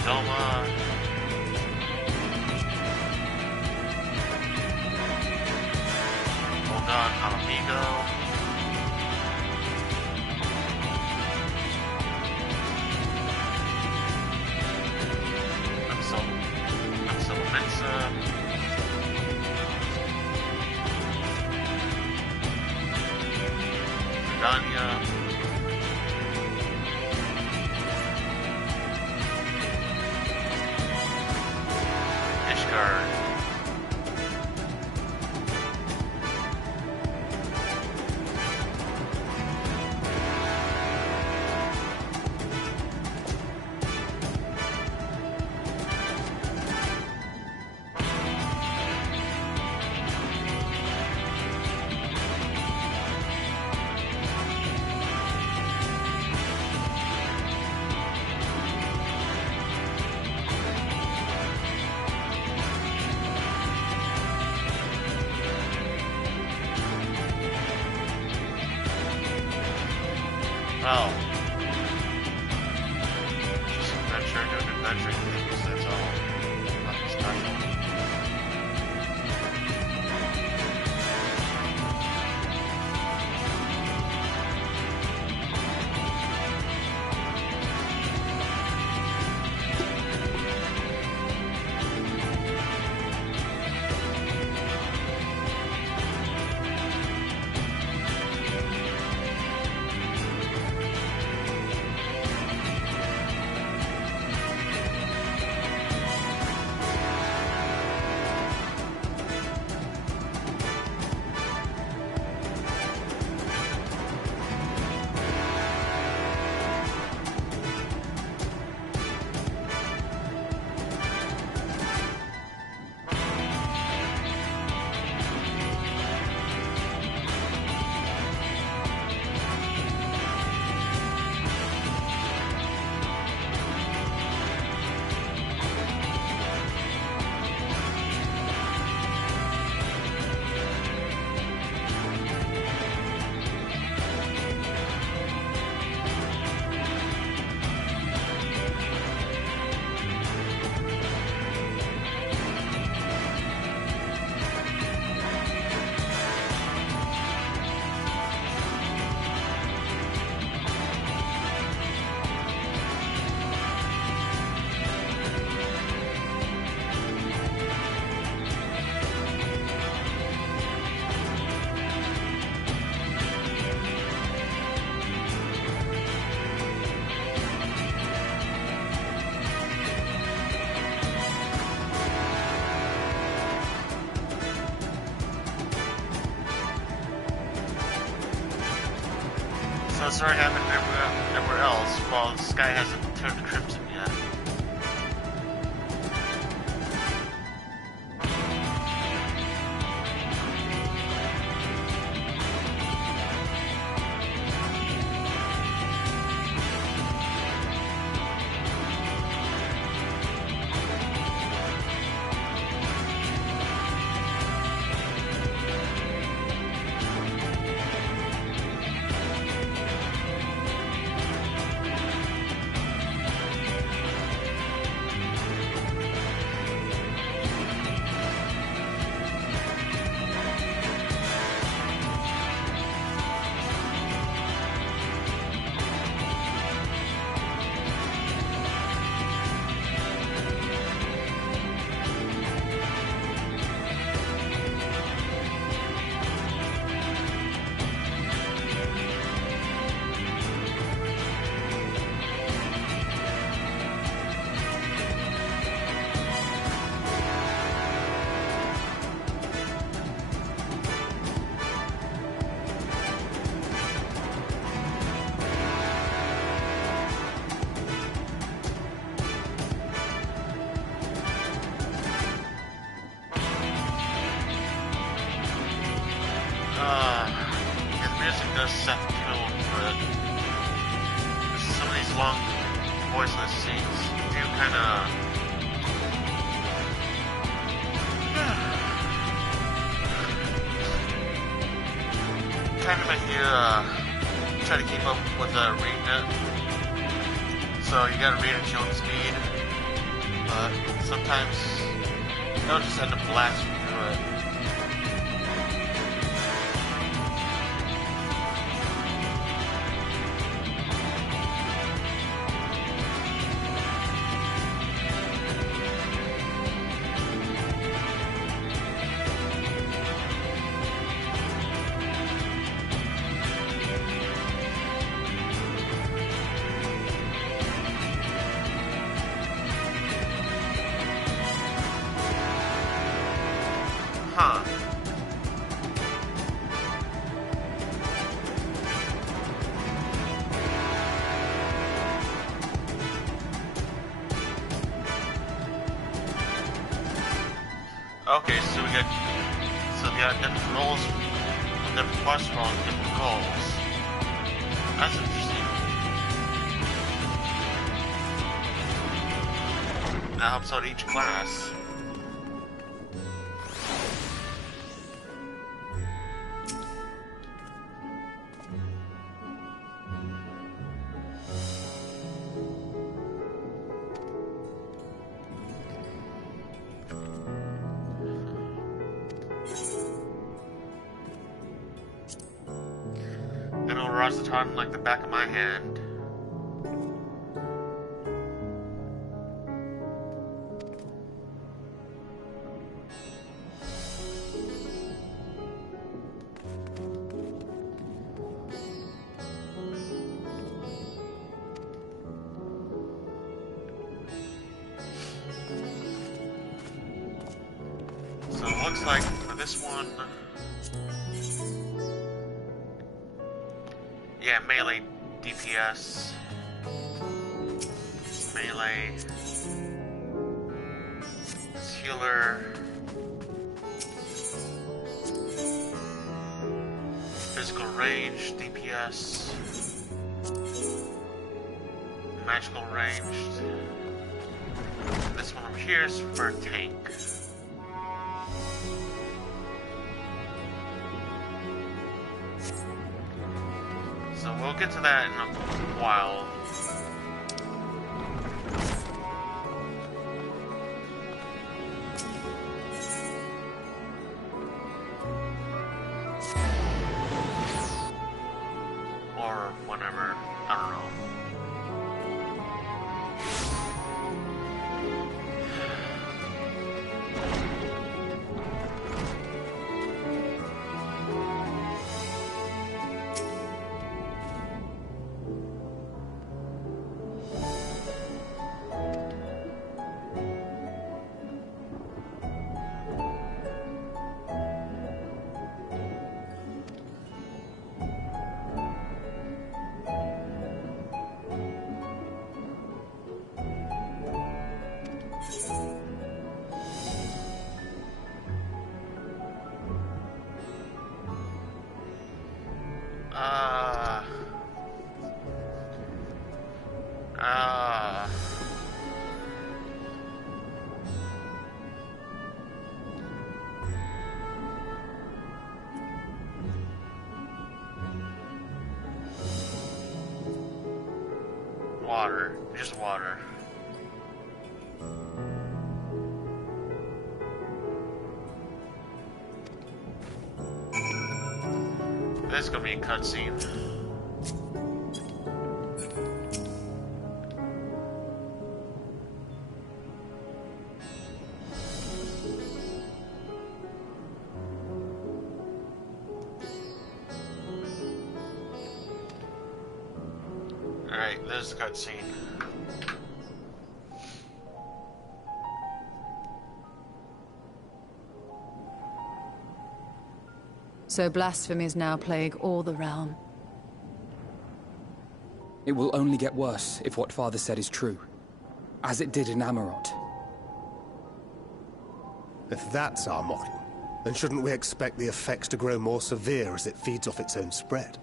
Doma. Hold on, Amigo. Mensa. Danya. Ishgard. Oh. Just adventure, doing adventure things, that's all. Nothing special. So it's already happened everywhere else, while the sky hasn't turned to crimson yet. does set the tone, but some of these long, voiceless scenes do kind of make you try to keep up with reading it. So you gotta read at your own speed. but sometimes they'll just end up blasting through it. Huh. Okay, so we got different roles, different quests for all the different roles. That's interesting. That helps out each class. Rosatown like the back of my hand. So it looks like for this one, yeah, melee DPS, melee, healer, physical range DPS, magical range. This one over here is for a tank. So we'll get to that in a while. Or whenever, I don't know. Water, just water. This is gonna be a cutscene. Alright, there's the cutscene. So blasphemies now plague all the realm. It will only get worse if what Father said is true, as it did in Amarot. If that's our model, then shouldn't we expect the effects to grow more severe as it feeds off its own spread?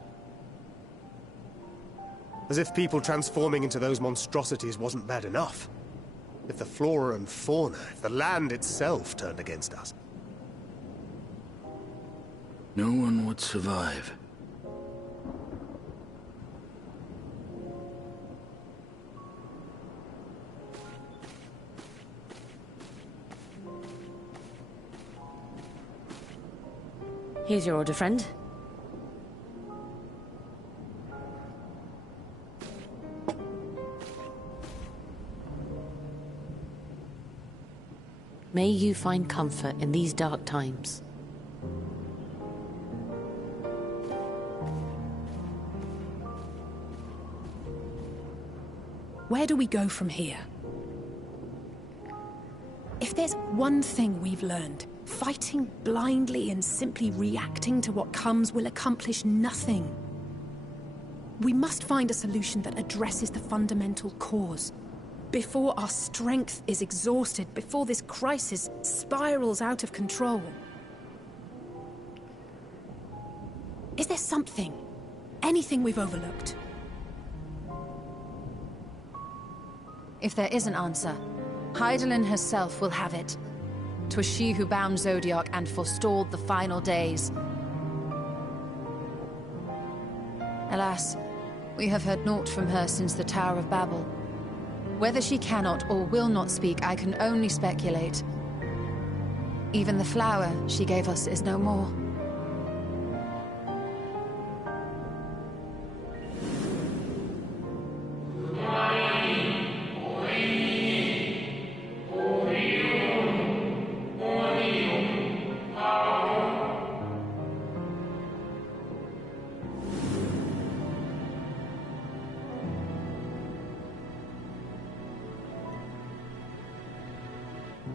As if people transforming into those monstrosities wasn't bad enough. If the flora and fauna, if the land itself turned against us. No one would survive. Here's your order, friend. May you find comfort in these dark times. Where do we go from here? If there's one thing we've learned, fighting blindly and simply reacting to what comes will accomplish nothing. We must find a solution that addresses the fundamental cause. Before our strength is exhausted, before this crisis spirals out of control. Is there something, anything we've overlooked? If there is an answer, Hydaelyn herself will have it. 'Twas she who bound Zodiac and forestalled the final days. Alas, we have heard naught from her since the Tower of Babel. Whether she cannot or will not speak, I can only speculate. Even the flower she gave us is no more.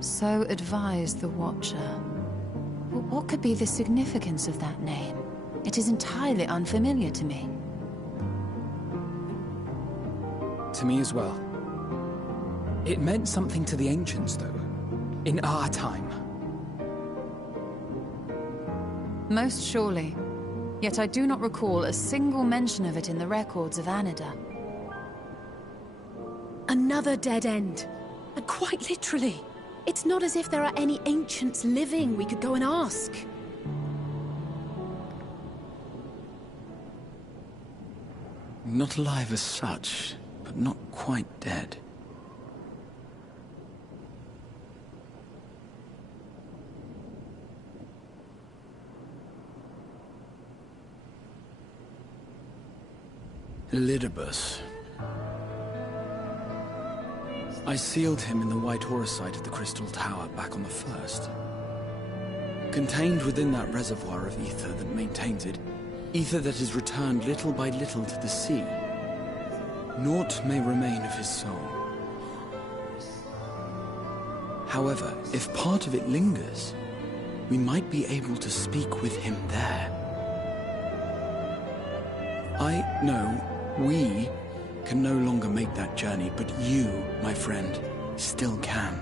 So advised the Watcher. But what could be the significance of that name? It is entirely unfamiliar to me. To me as well. It meant something to the ancients, though. In our time. Most surely. Yet I do not recall a single mention of it in the records of Anida. Another dead end. And quite literally. It's not as if there are any ancients living we could go and ask. Not alive as such, but not quite dead. Elidibus. I sealed him in the White Horusite of the Crystal Tower back on the first. Contained within that reservoir of ether that maintains it, ether that is returned little by little to the sea, naught may remain of his soul. However, if part of it lingers, we might be able to speak with him there. We can no longer make that journey, but you, my friend, still can.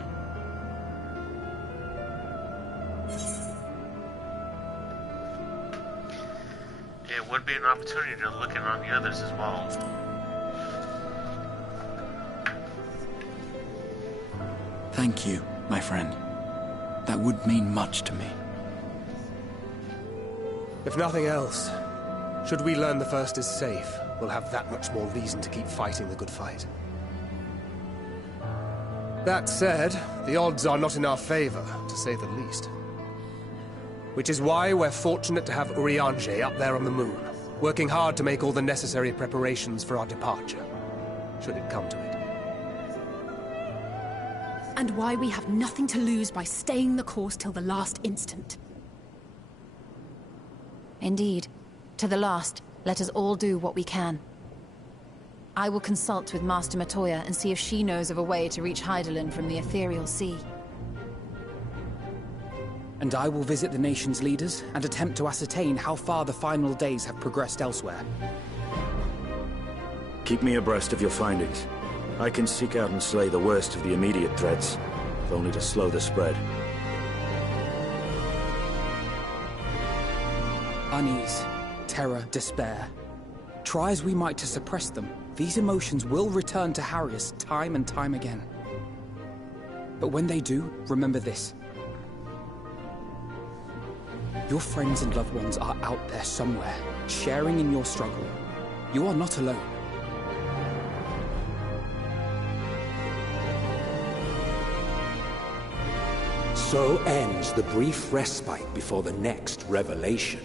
It would be an opportunity to look in on the others as well. Thank you, my friend. That would mean much to me. If nothing else, should we learn the First is safe, we'll have that much more reason to keep fighting the good fight. That said, the odds are not in our favor, to say the least. Which is why we're fortunate to have Urianger up there on the moon, working hard to make all the necessary preparations for our departure, should it come to it. And why we have nothing to lose by staying the course till the last instant. Indeed. To the last, let us all do what we can. I will consult with Master Matoya and see if she knows of a way to reach Hydaelyn from the ethereal sea. And I will visit the nation's leaders and attempt to ascertain how far the final days have progressed elsewhere. Keep me abreast of your findings. I can seek out and slay the worst of the immediate threats, if only to slow the spread. Unease, terror, despair. Try as we might to suppress them, these emotions will return to harry us time and time again. But when they do, remember this. Your friends and loved ones are out there somewhere, sharing in your struggle. You are not alone. So ends the brief respite before the next revelation.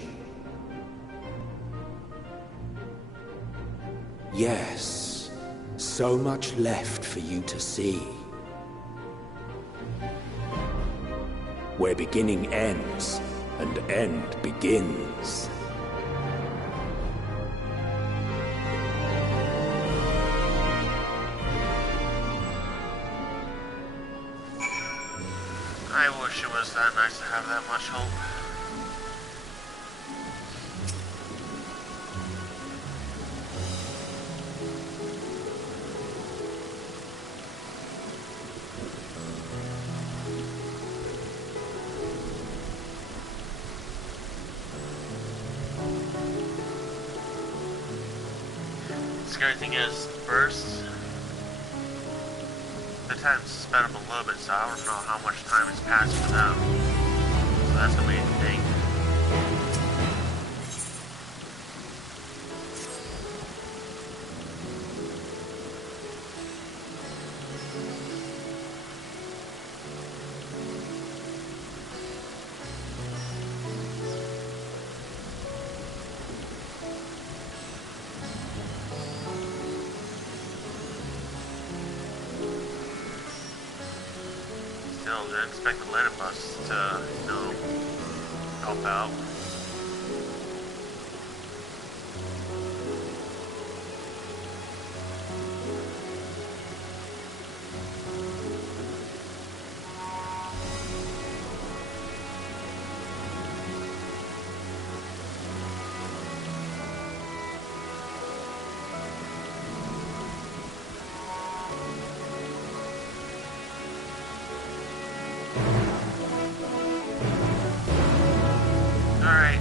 Yes, so much left for you to see. Where beginning ends, and end begins. I wish it was that nice to have that much hope. Scary thing is, first, the time's sped up a little bit, so I don't know how much time has passed for them. So that's the main thing. Still, didn't expect the letter bus to, you know, help out. Alright.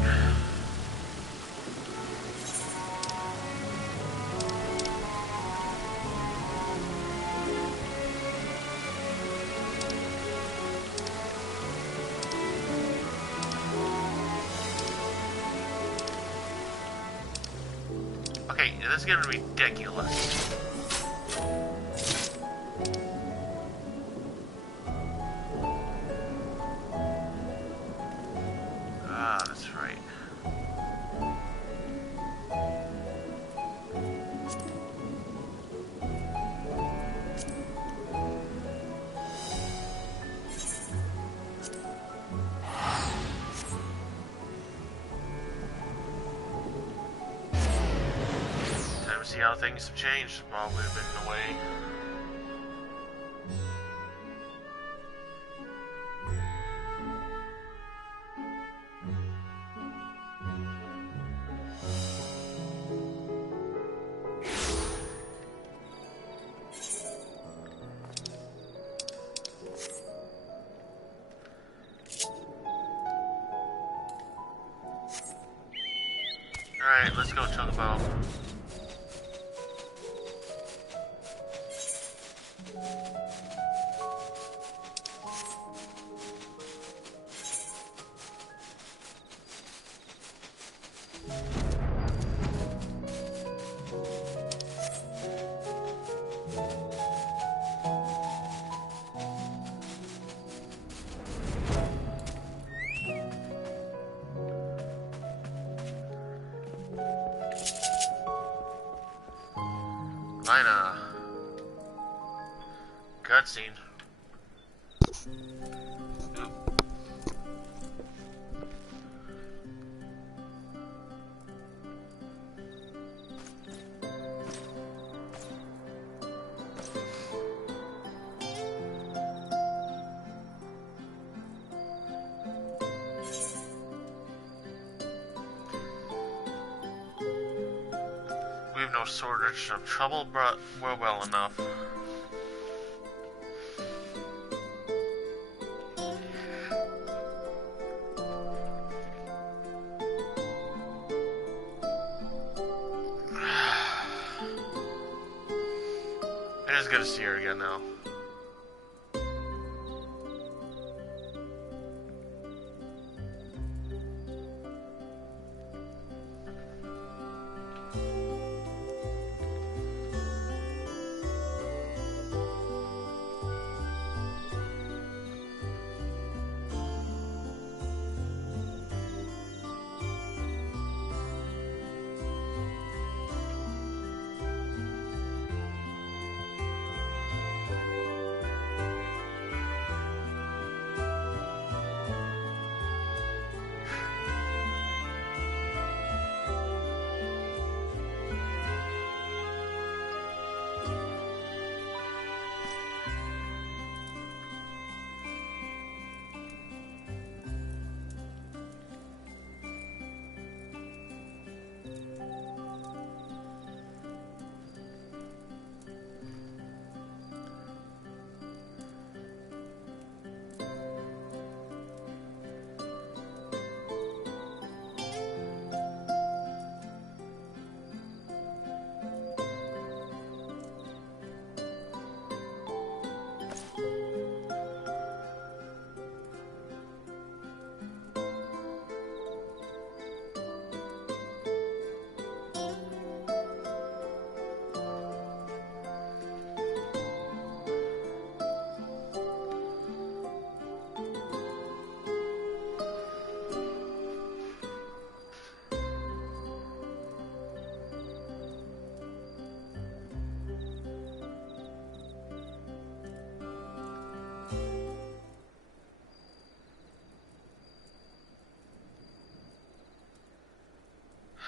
Okay, this is getting ridiculous. Ah, that's right. Time to see how things have changed while we've been away. Alright, let's go Chocobo. Lina. Cutscene. We have no shortage of trouble, but we're well enough. It is good to see her again now.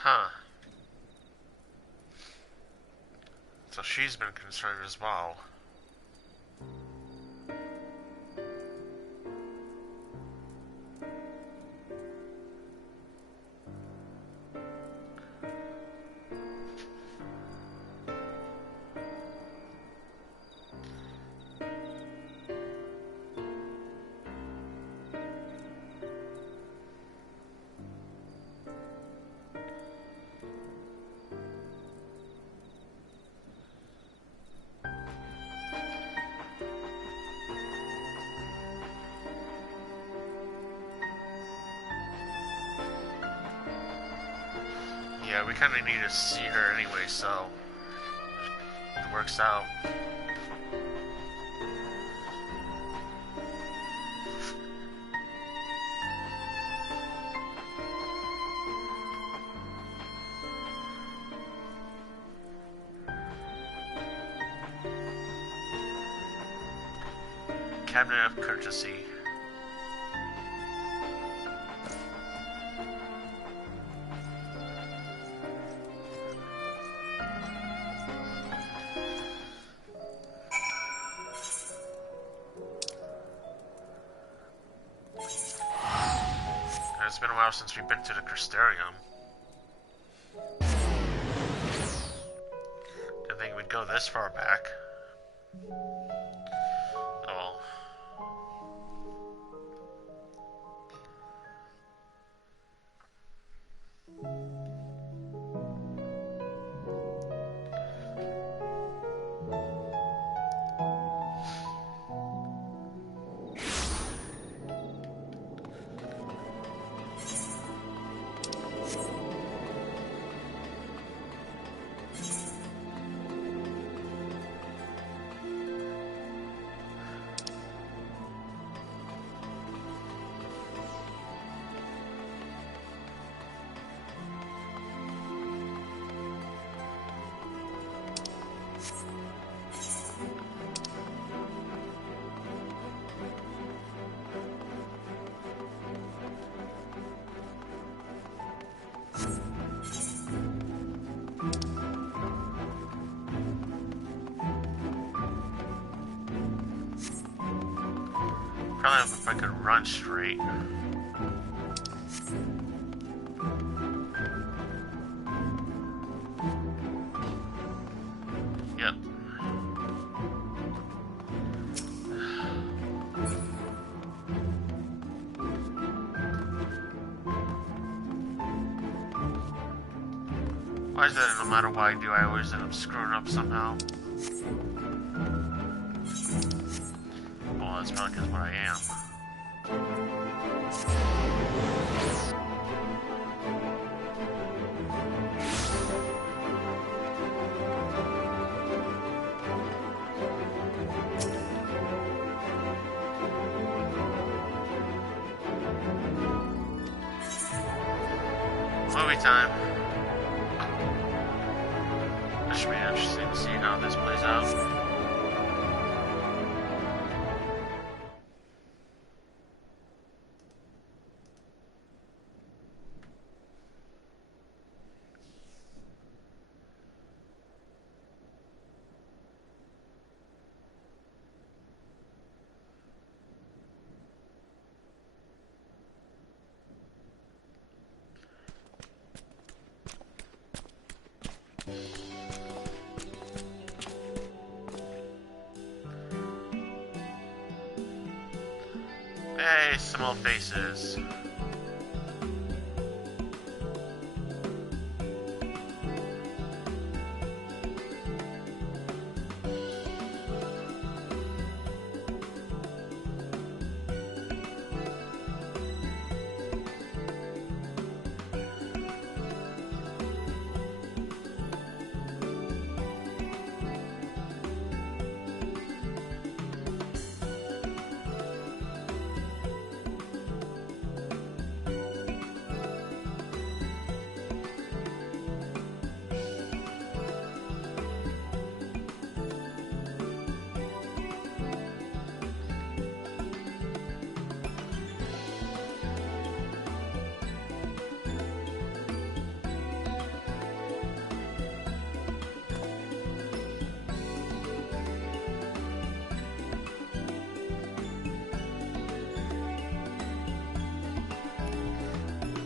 Huh. So she's been concerned as well. Yeah, we kind of need to see her anyway, so it works out. Cabinet of Courtesy. It's been a while since we've been to the Crystarium. Didn't think we'd go this far back. Oh. Probably if I could run straight. Yep. Why is that no matter what I do, I always end up screwing up somehow? Well, that's probably because what I am. Movie time. This should be interesting to see how this plays out. Hey, some old faces.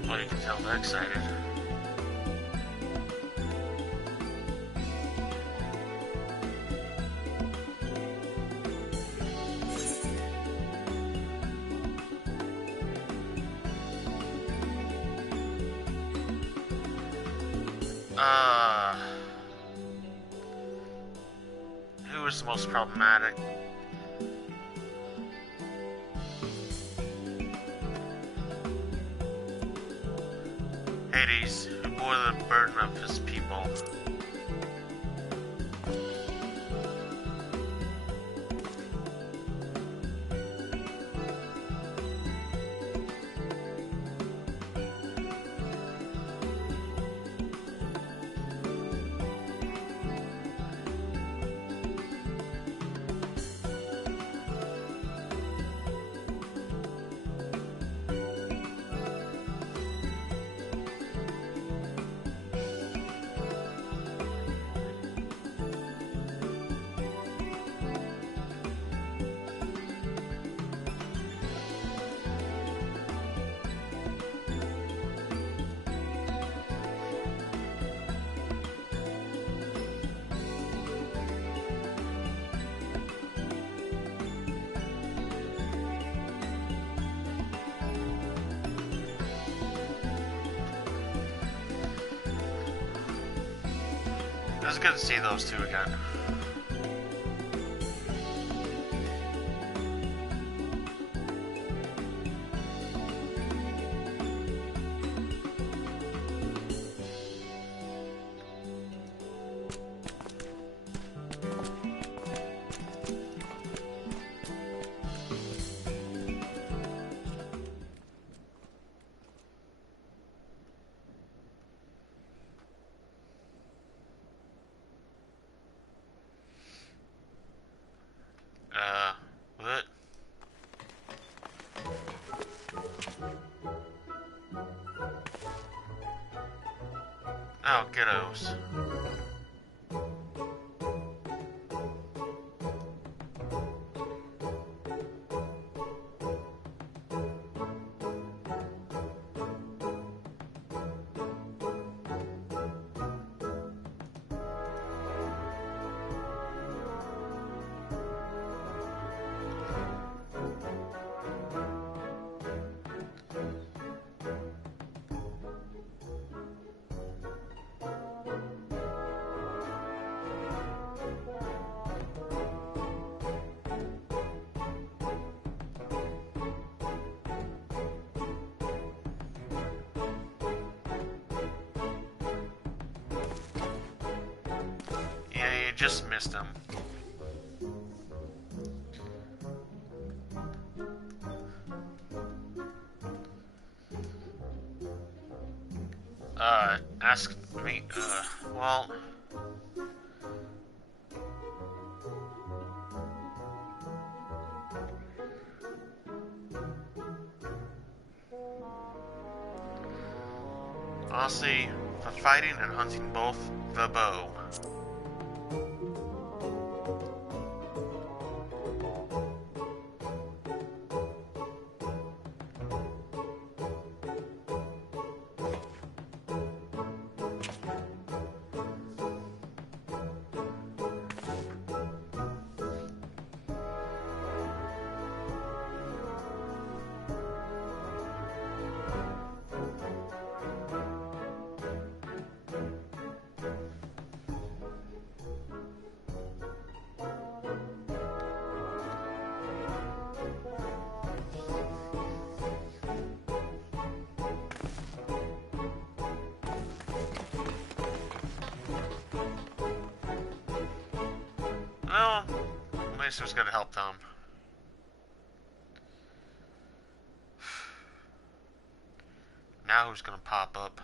Well, you can tell they're excited. Who is the most problematic? Hades, who bore the burden of his people. It was good to see those two again. What? Oh, kiddos. Yeah, you just missed him. Ask me, well... Honestly, for fighting and hunting both, the bow. Well, at least it was gonna help them. Now who's gonna pop up?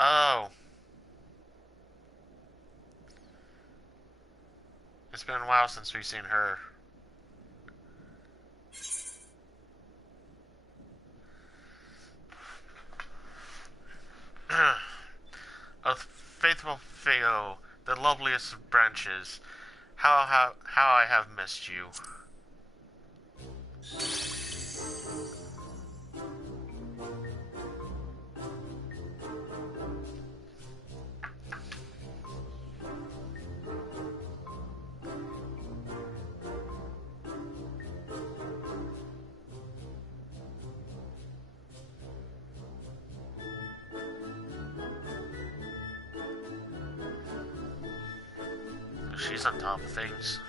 Oh. It's been a while since we've seen her. Of faithful Theo, the loveliest of branches, how I have missed you. She's on top of things.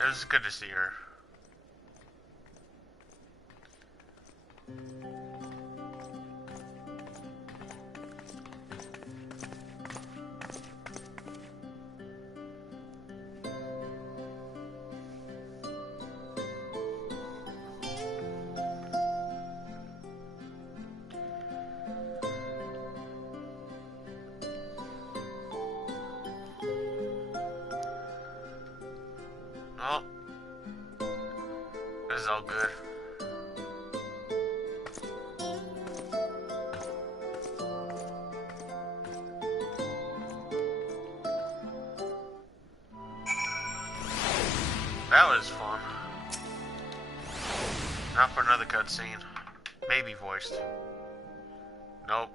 It was good to see her. Oh, this is all good. That was fun. Not for another cutscene. Maybe voiced. Nope.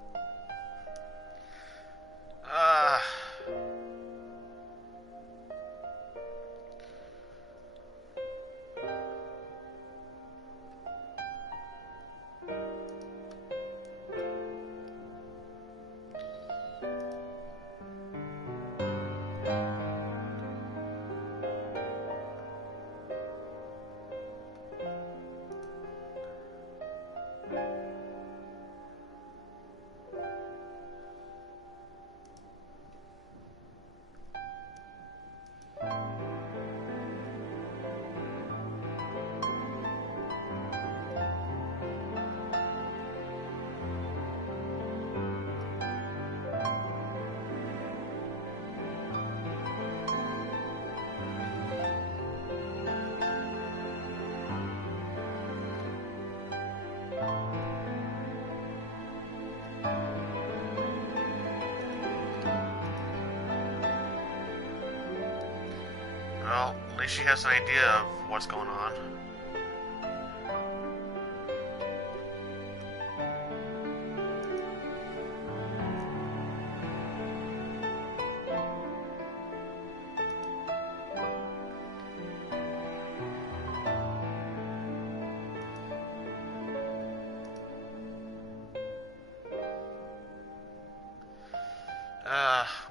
Well, at least she has an idea of what's going on.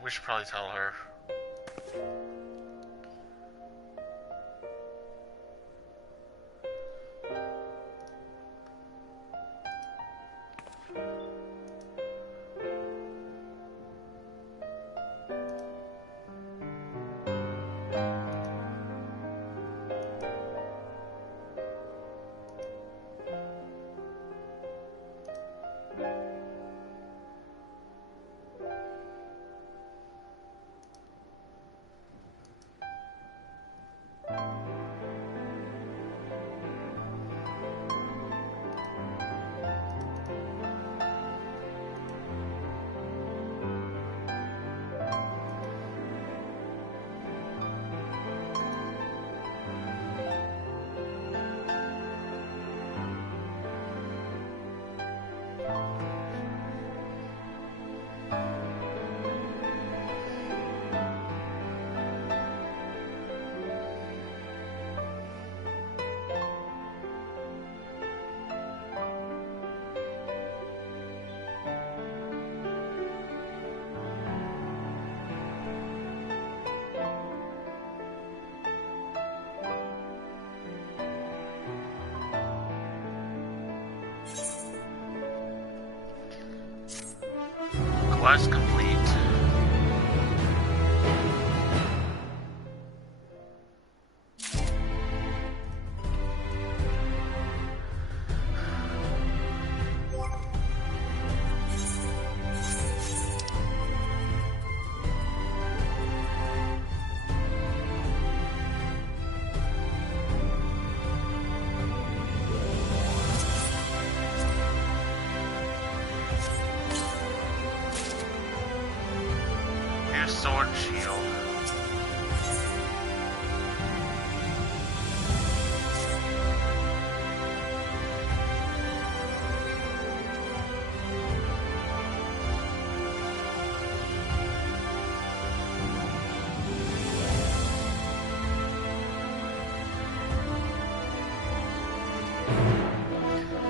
We should probably tell her. Quest complete. Sword and shield.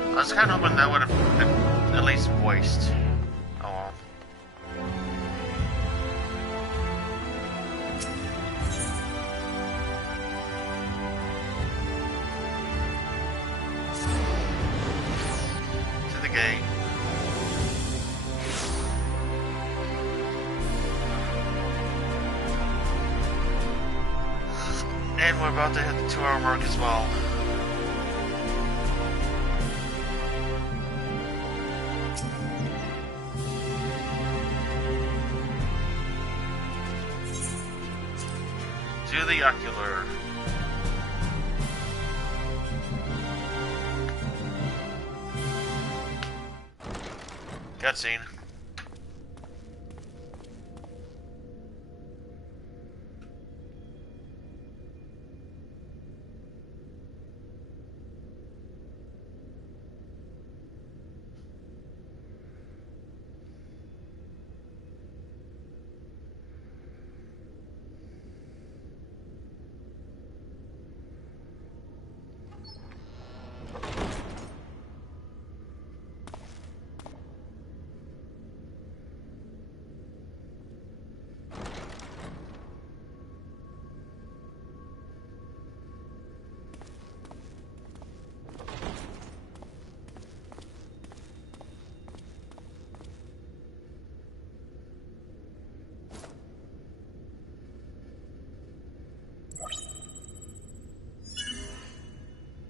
I was kind of hoping that would have been at least voiced. Oh well. Gate. And we're about to hit the 2-hour mark as well. To the ocular. Cutscene.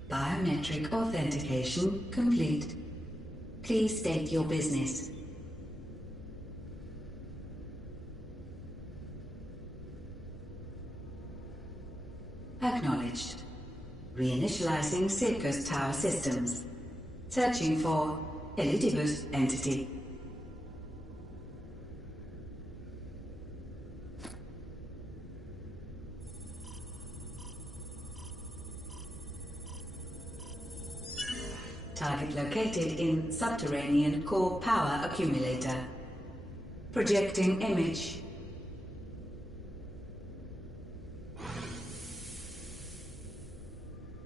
Biometric authentication complete. Please state your business. Acknowledged. Reinitializing Circus Tower systems. Searching for Elidibus entity. Target located in subterranean core power accumulator. Projecting image.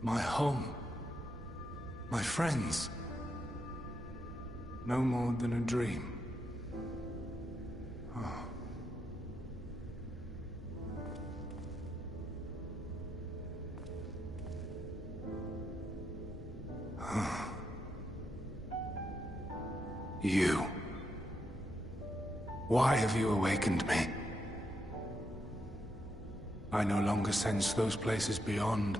My home. My friends. No more than a dream. Oh. You. Why have you awakened me? I no longer sense those places beyond,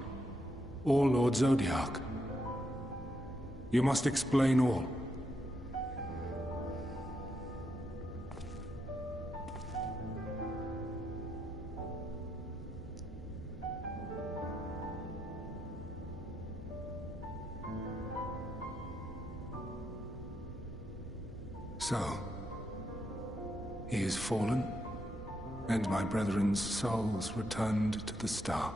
or Lord Zodiac. You must explain all. So, he is fallen, and my brethren's souls returned to the star.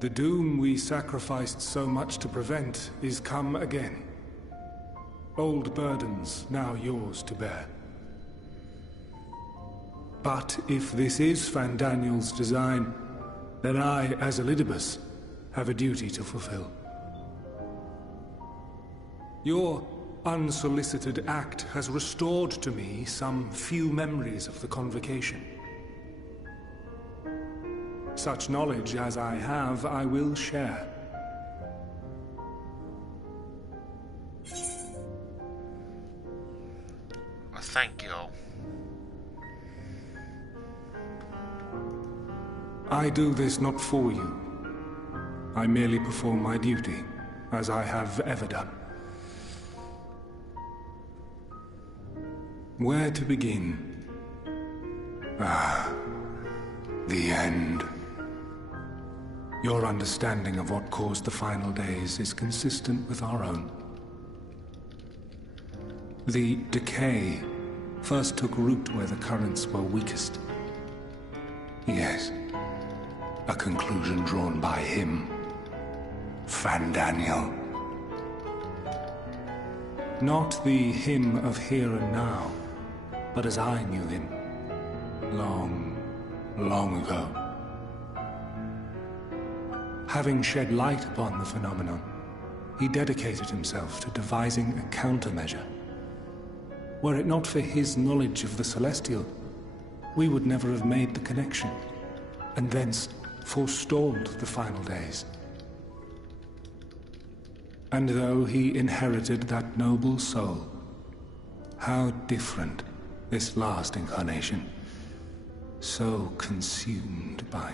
The doom we sacrificed so much to prevent is come again. Old burdens now yours to bear. But if this is Fandaniel's design, then I, as Elidibus, have a duty to fulfill. Your unsolicited act has restored to me some few memories of the convocation. Such knowledge as I have, I will share. thank you. I do this not for you. I merely perform my duty, as I have ever done. Where to begin? Ah, the end. Your understanding of what caused the final days is consistent with our own. The decay first took root where the currents were weakest. Yes, a conclusion drawn by him, Fandaniel. Not the him of here and now, but as I knew him, long, long ago. Having shed light upon the phenomenon, he dedicated himself to devising a countermeasure. Were it not for his knowledge of the Celestial, we would never have made the connection, and thence forestalled the final days. And though he inherited that noble soul, how different this last incarnation, so consumed by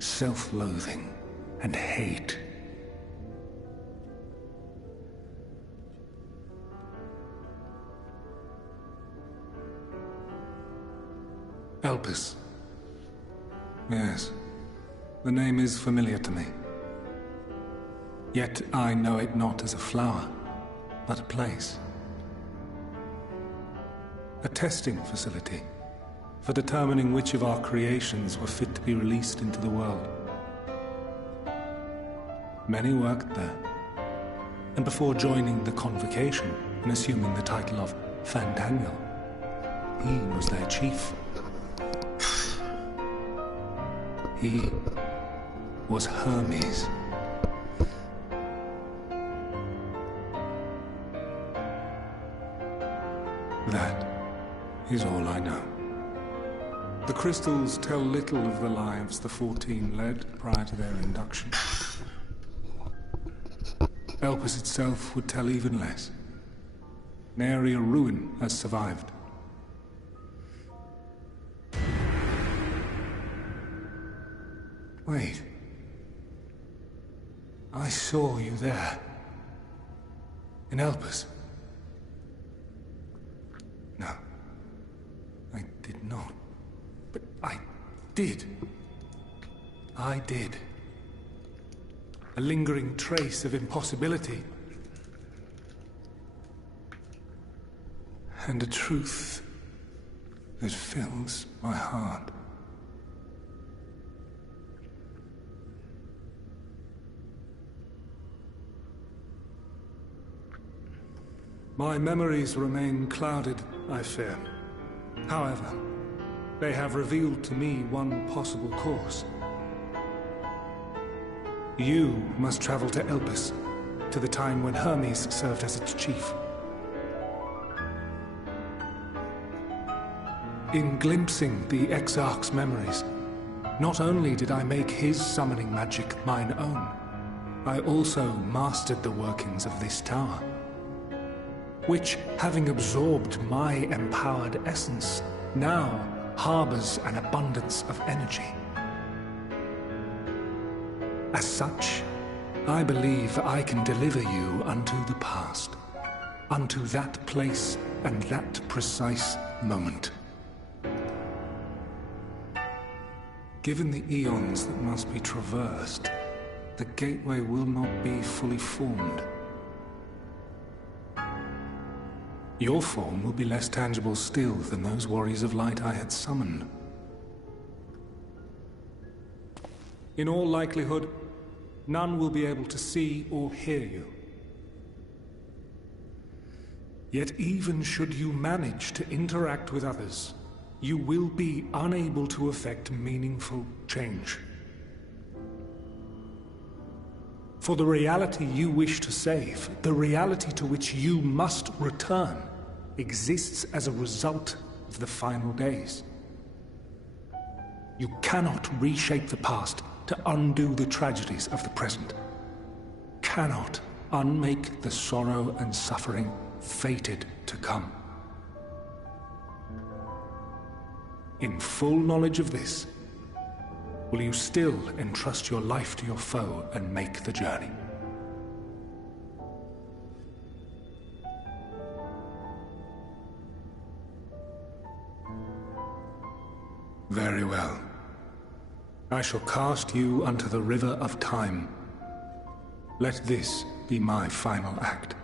self-loathing and hate. Elpis. Yes, the name is familiar to me. Yet I know it not as a flower, but a place. A testing facility for determining which of our creations were fit to be released into the world. Many worked there, and before joining the convocation and assuming the title of Fandaniel, he was their chief. He was Hermes. That is all I know. The crystals tell little of the lives the 14 led prior to their induction. Elpis itself would tell even less. Nary a ruin has survived. Wait. I saw you there. In Elpis. No. I did not. But I did. I did. A lingering trace of impossibility. And a truth that fills my heart. My memories remain clouded, I fear. However, they have revealed to me one possible course. You must travel to Elpis, to the time when Hermes served as its chief. In glimpsing the Exarch's memories, not only did I make his summoning magic mine own, I also mastered the workings of this tower, which, having absorbed my empowered essence, now harbors an abundance of energy. As such, I believe I can deliver you unto the past, unto that place and that precise moment. Given the eons that must be traversed, the gateway will not be fully formed. Your form will be less tangible still than those warriors of light I had summoned. In all likelihood, none will be able to see or hear you. Yet even should you manage to interact with others, you will be unable to effect meaningful change. For the reality you wish to save, the reality to which you must return, exists as a result of the final days. You cannot reshape the past to undo the tragedies of the present. Cannot unmake the sorrow and suffering fated to come. in full knowledge of this, will you still entrust your life to your foe and make the journey? Very well. I shall cast you unto the river of time. Let this be my final act.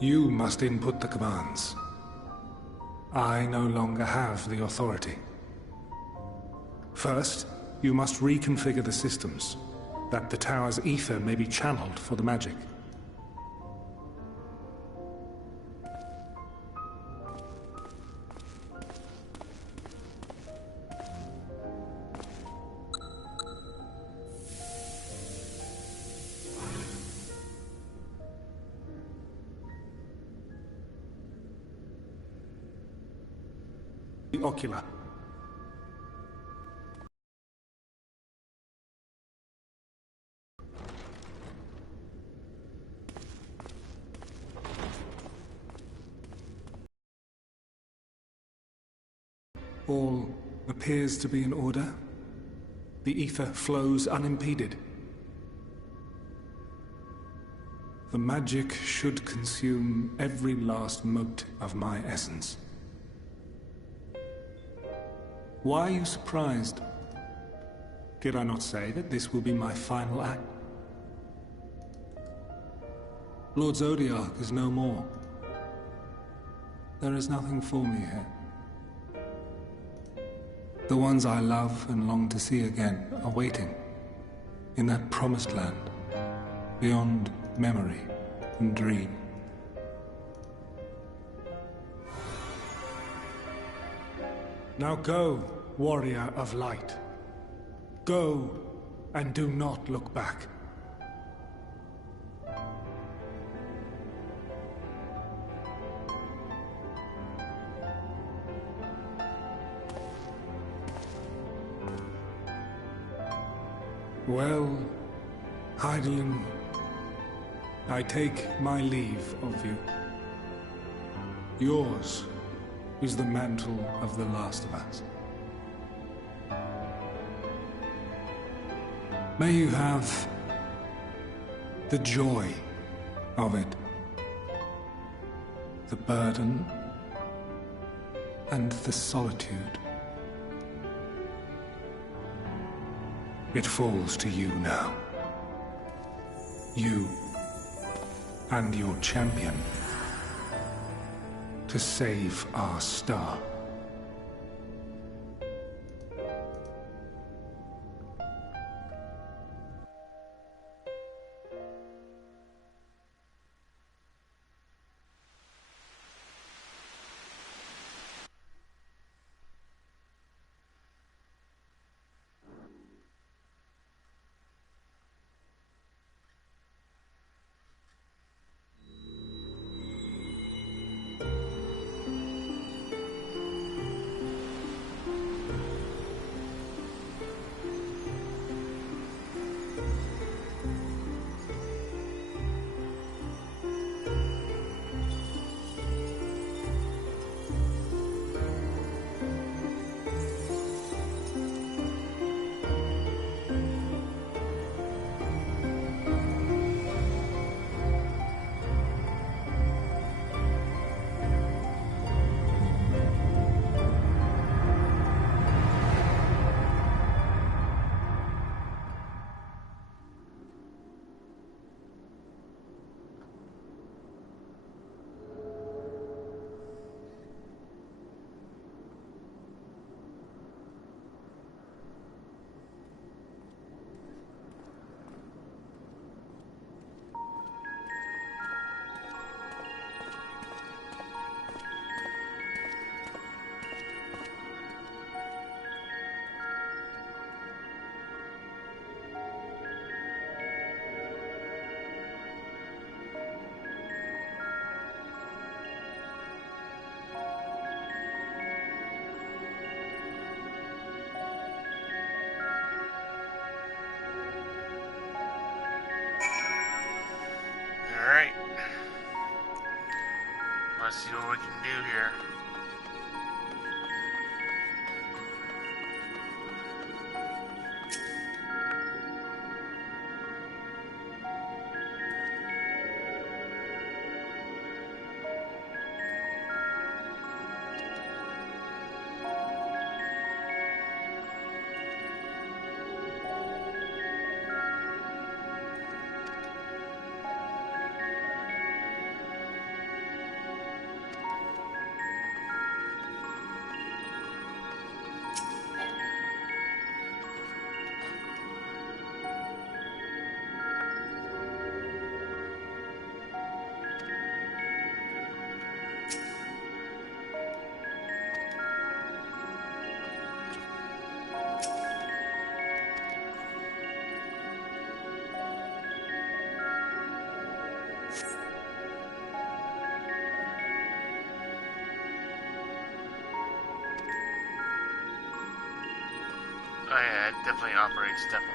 You must input the commands. I no longer have the authority. First, you must reconfigure the systems, that the tower's ether may be channeled for the magic. The ocular. All appears to be in order. The ether flows unimpeded. The magic should consume every last mote of my essence. Why are you surprised? Did I not say that this will be my final act? Lord Zodiac is no more. There is nothing for me here. The ones I love and long to see again are waiting in that promised land, beyond memory and dream. Now go, warrior of light. Go, and do not look back. Well, Heidelin, I take my leave of you. Yours is the mantle of the last of us. May you have the joy of it, the burden, and the solitude. It falls to you now. You and your champion to save our star. Let's see what we can do here. Oh yeah, it definitely operates, definitely.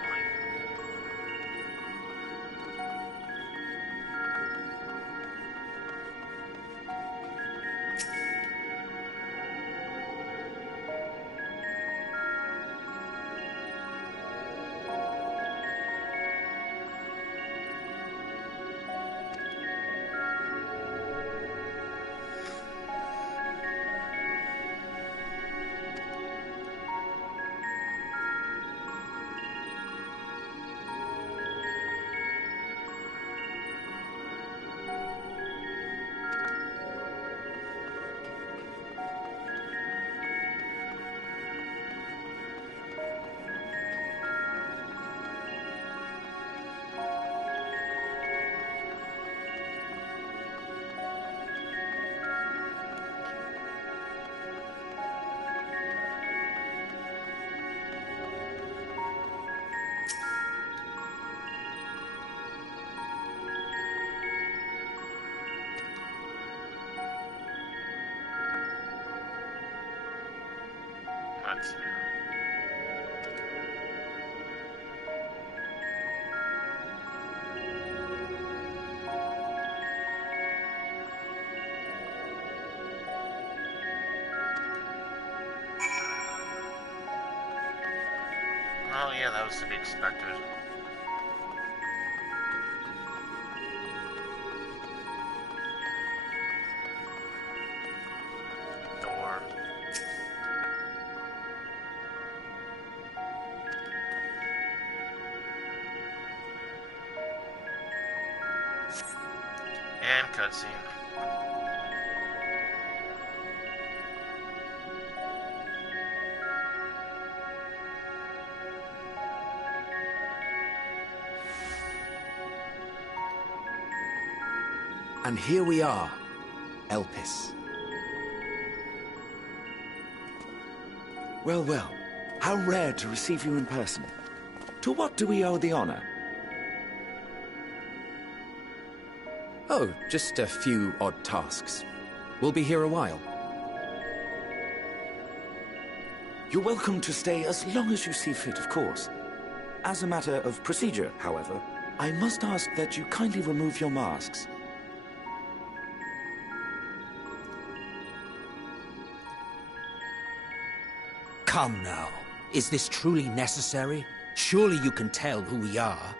That's oh yeah, that was to be expected. Door. And cutscene. And here we are, Elpis. Well, well, how rare to receive you in person. To what do we owe the honor? Oh, just a few odd tasks. We'll be here a while. You're welcome to stay as long as you see fit, of course. As a matter of procedure, however, I must ask that you kindly remove your masks. Come now. Is this truly necessary? Surely you can tell who we are.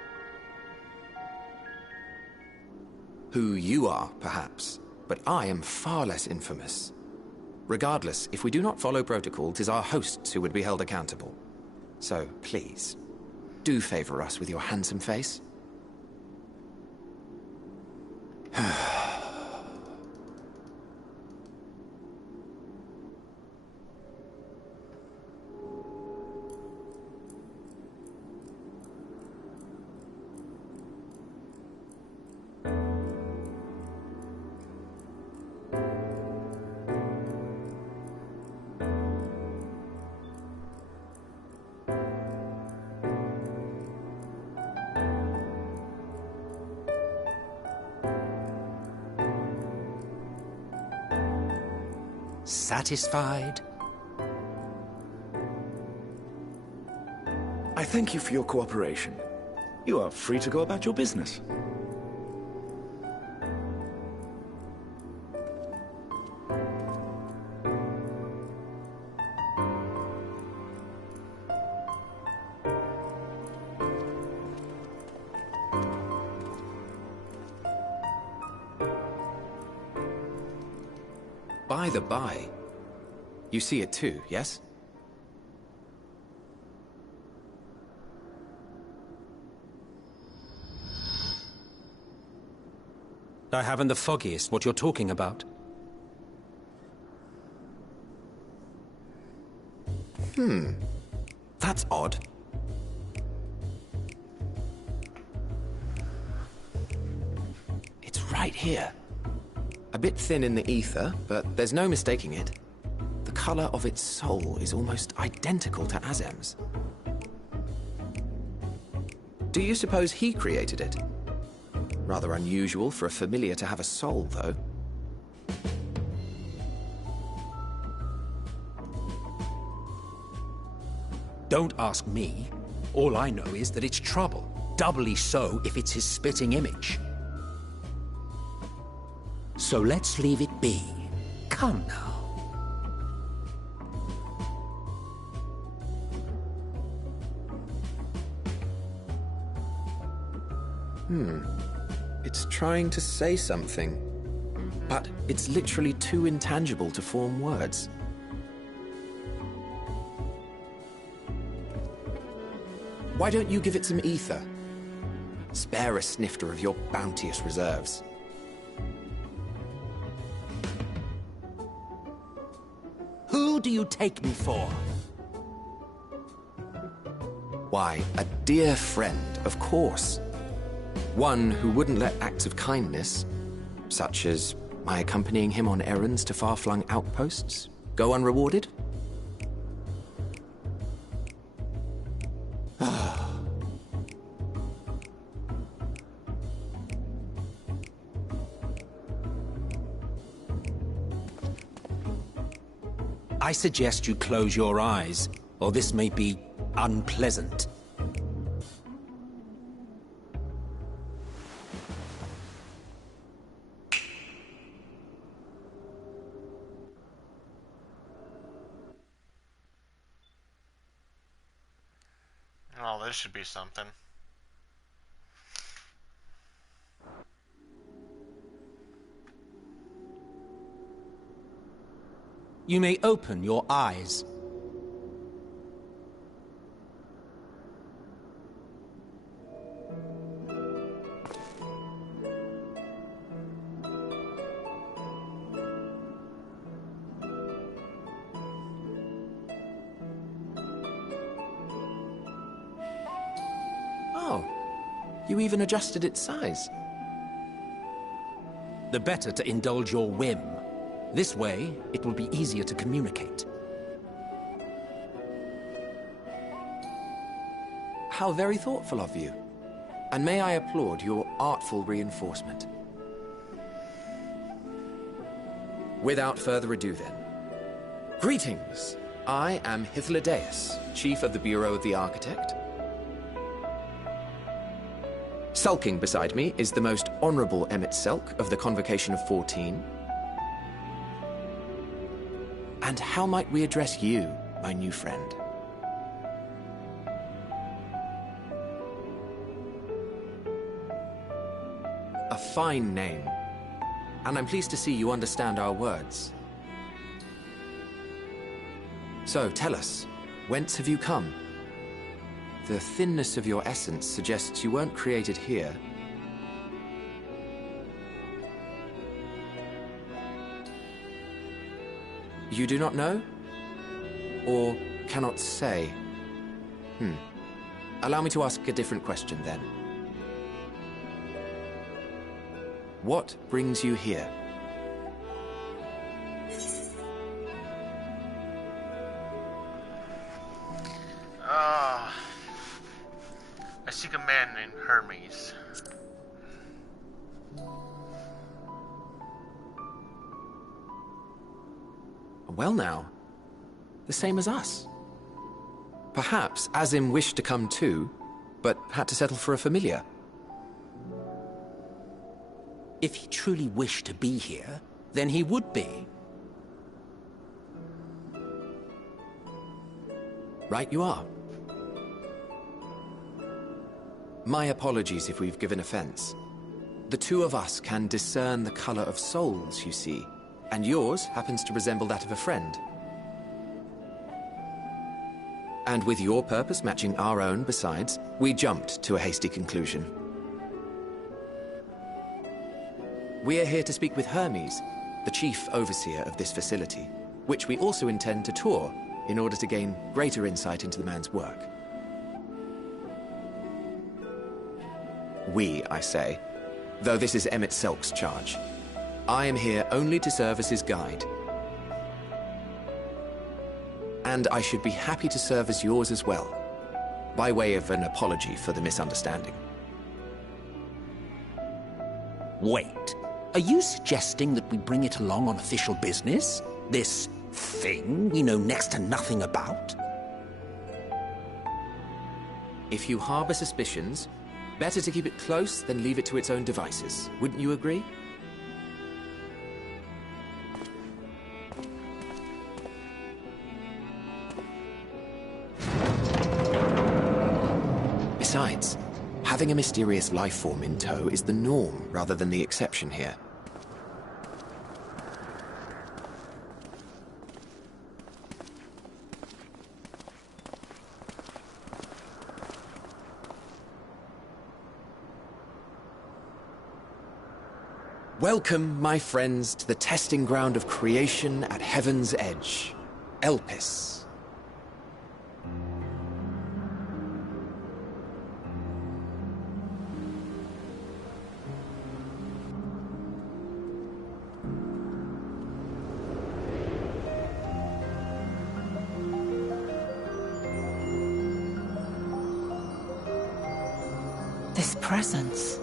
Who you are, perhaps, but I am far less infamous. Regardless, if we do not follow protocol, 'tis our hosts who would be held accountable. So, please, do favor us with your handsome face. Satisfied? I thank you for your cooperation. You are free to go about your business. By the by, you see it too, yes? I haven't the foggiest what you're talking about. That's odd. It's right here. A bit thin in the ether, but there's no mistaking it. The color of its soul is almost identical to Azem's. Do you suppose he created it? Rather unusual for a familiar to have a soul, though. Don't ask me. All I know is that it's trouble. Doubly so if it's his spitting image. So let's leave it be. Come now. It's trying to say something, but it's literally too intangible to form words. Why don't you give it some ether? Spare a snifter of your bounteous reserves. Who do you take me for? Why, a dear friend, of course. One who wouldn't let acts of kindness, such as my accompanying him on errands to far-flung outposts, go unrewarded? I suggest you close your eyes, or this may be unpleasant. Oh, this should be something. You may open your eyes. Oh, you even adjusted its size. The better to indulge your whim. This way, it will be easier to communicate. How very thoughtful of you. And may I applaud your artful reinforcement. Without further ado then. Greetings! I am Hythlodaeus, Chief of the Bureau of the Architect. Sulking beside me is the most honorable Emmet Selk of the Convocation of 14. And how might we address you, my new friend? A fine name. And I'm pleased to see you understand our words. So, tell us, whence have you come? The thinness of your essence suggests you weren't created here. You do not know? Or cannot say? Allow me to ask a different question then. What brings you here? I seek a man named Hermes. Well now, the same as us. Perhaps Azim wished to come too, but had to settle for a familiar. If he truly wished to be here, then he would be. Right you are. My apologies if we've given offense. The two of us can discern the color of souls, you see, and yours happens to resemble that of a friend. And with your purpose matching our own besides, we jumped to a hasty conclusion. We are here to speak with Hermes, the chief overseer of this facility, which we also intend to tour in order to gain greater insight into the man's work. We, I say, though this is Emmet Selk's charge. I am here only to serve as his guide. And I should be happy to serve as yours as well, by way of an apology for the misunderstanding. Wait. Are you suggesting that we bring it along on official business? This thing we know next to nothing about? If you harbor suspicions, better to keep it close than leave it to its own devices. Wouldn't you agree? Besides, having a mysterious life form in tow is the norm rather than the exception here. Welcome, my friends, to the testing ground of creation at Heaven's Edge, Elpis. This presence.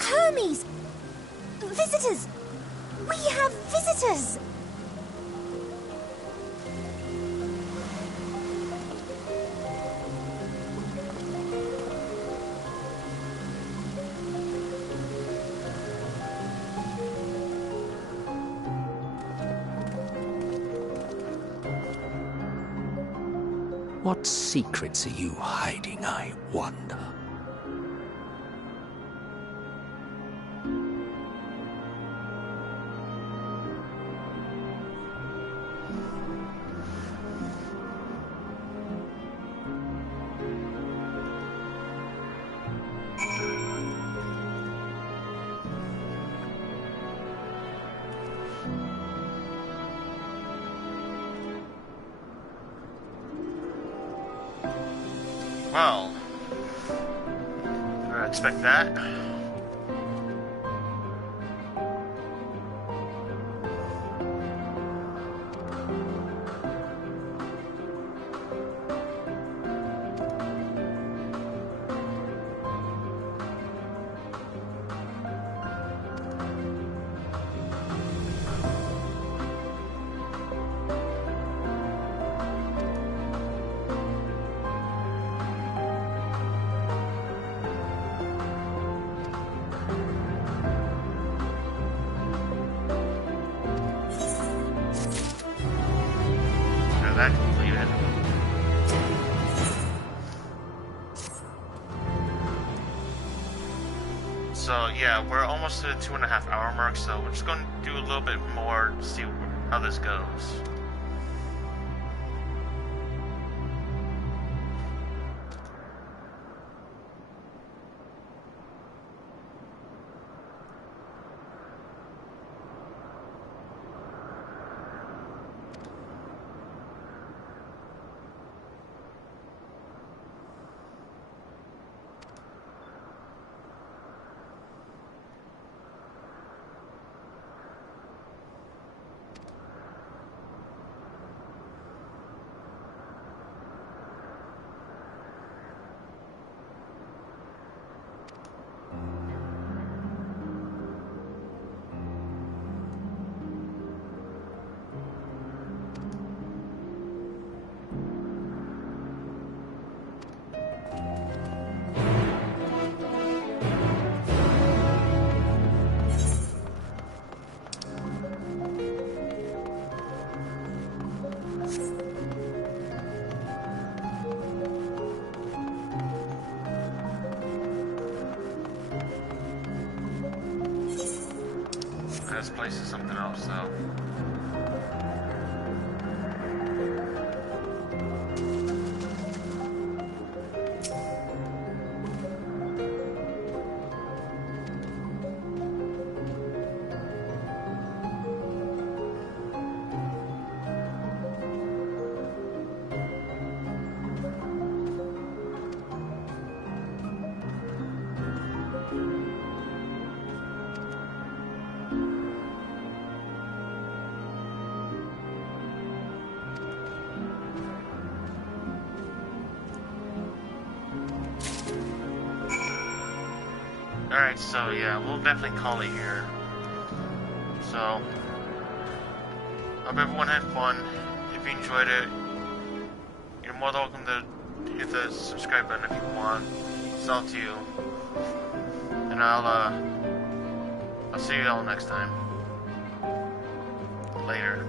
Hermes! Visitors! We have visitors! What secrets are you hiding, I wonder? Well, I expect that. That completed. So yeah, we're almost to the 2.5 hour mark, so we're just going to do a little bit more to see how this goes. This place is something else, though. Alright, so yeah, we'll definitely call it here. So, hope everyone had fun. If you enjoyed it, you're more than welcome to hit the subscribe button if you want. It's all to you. And I'll see you all next time. Later.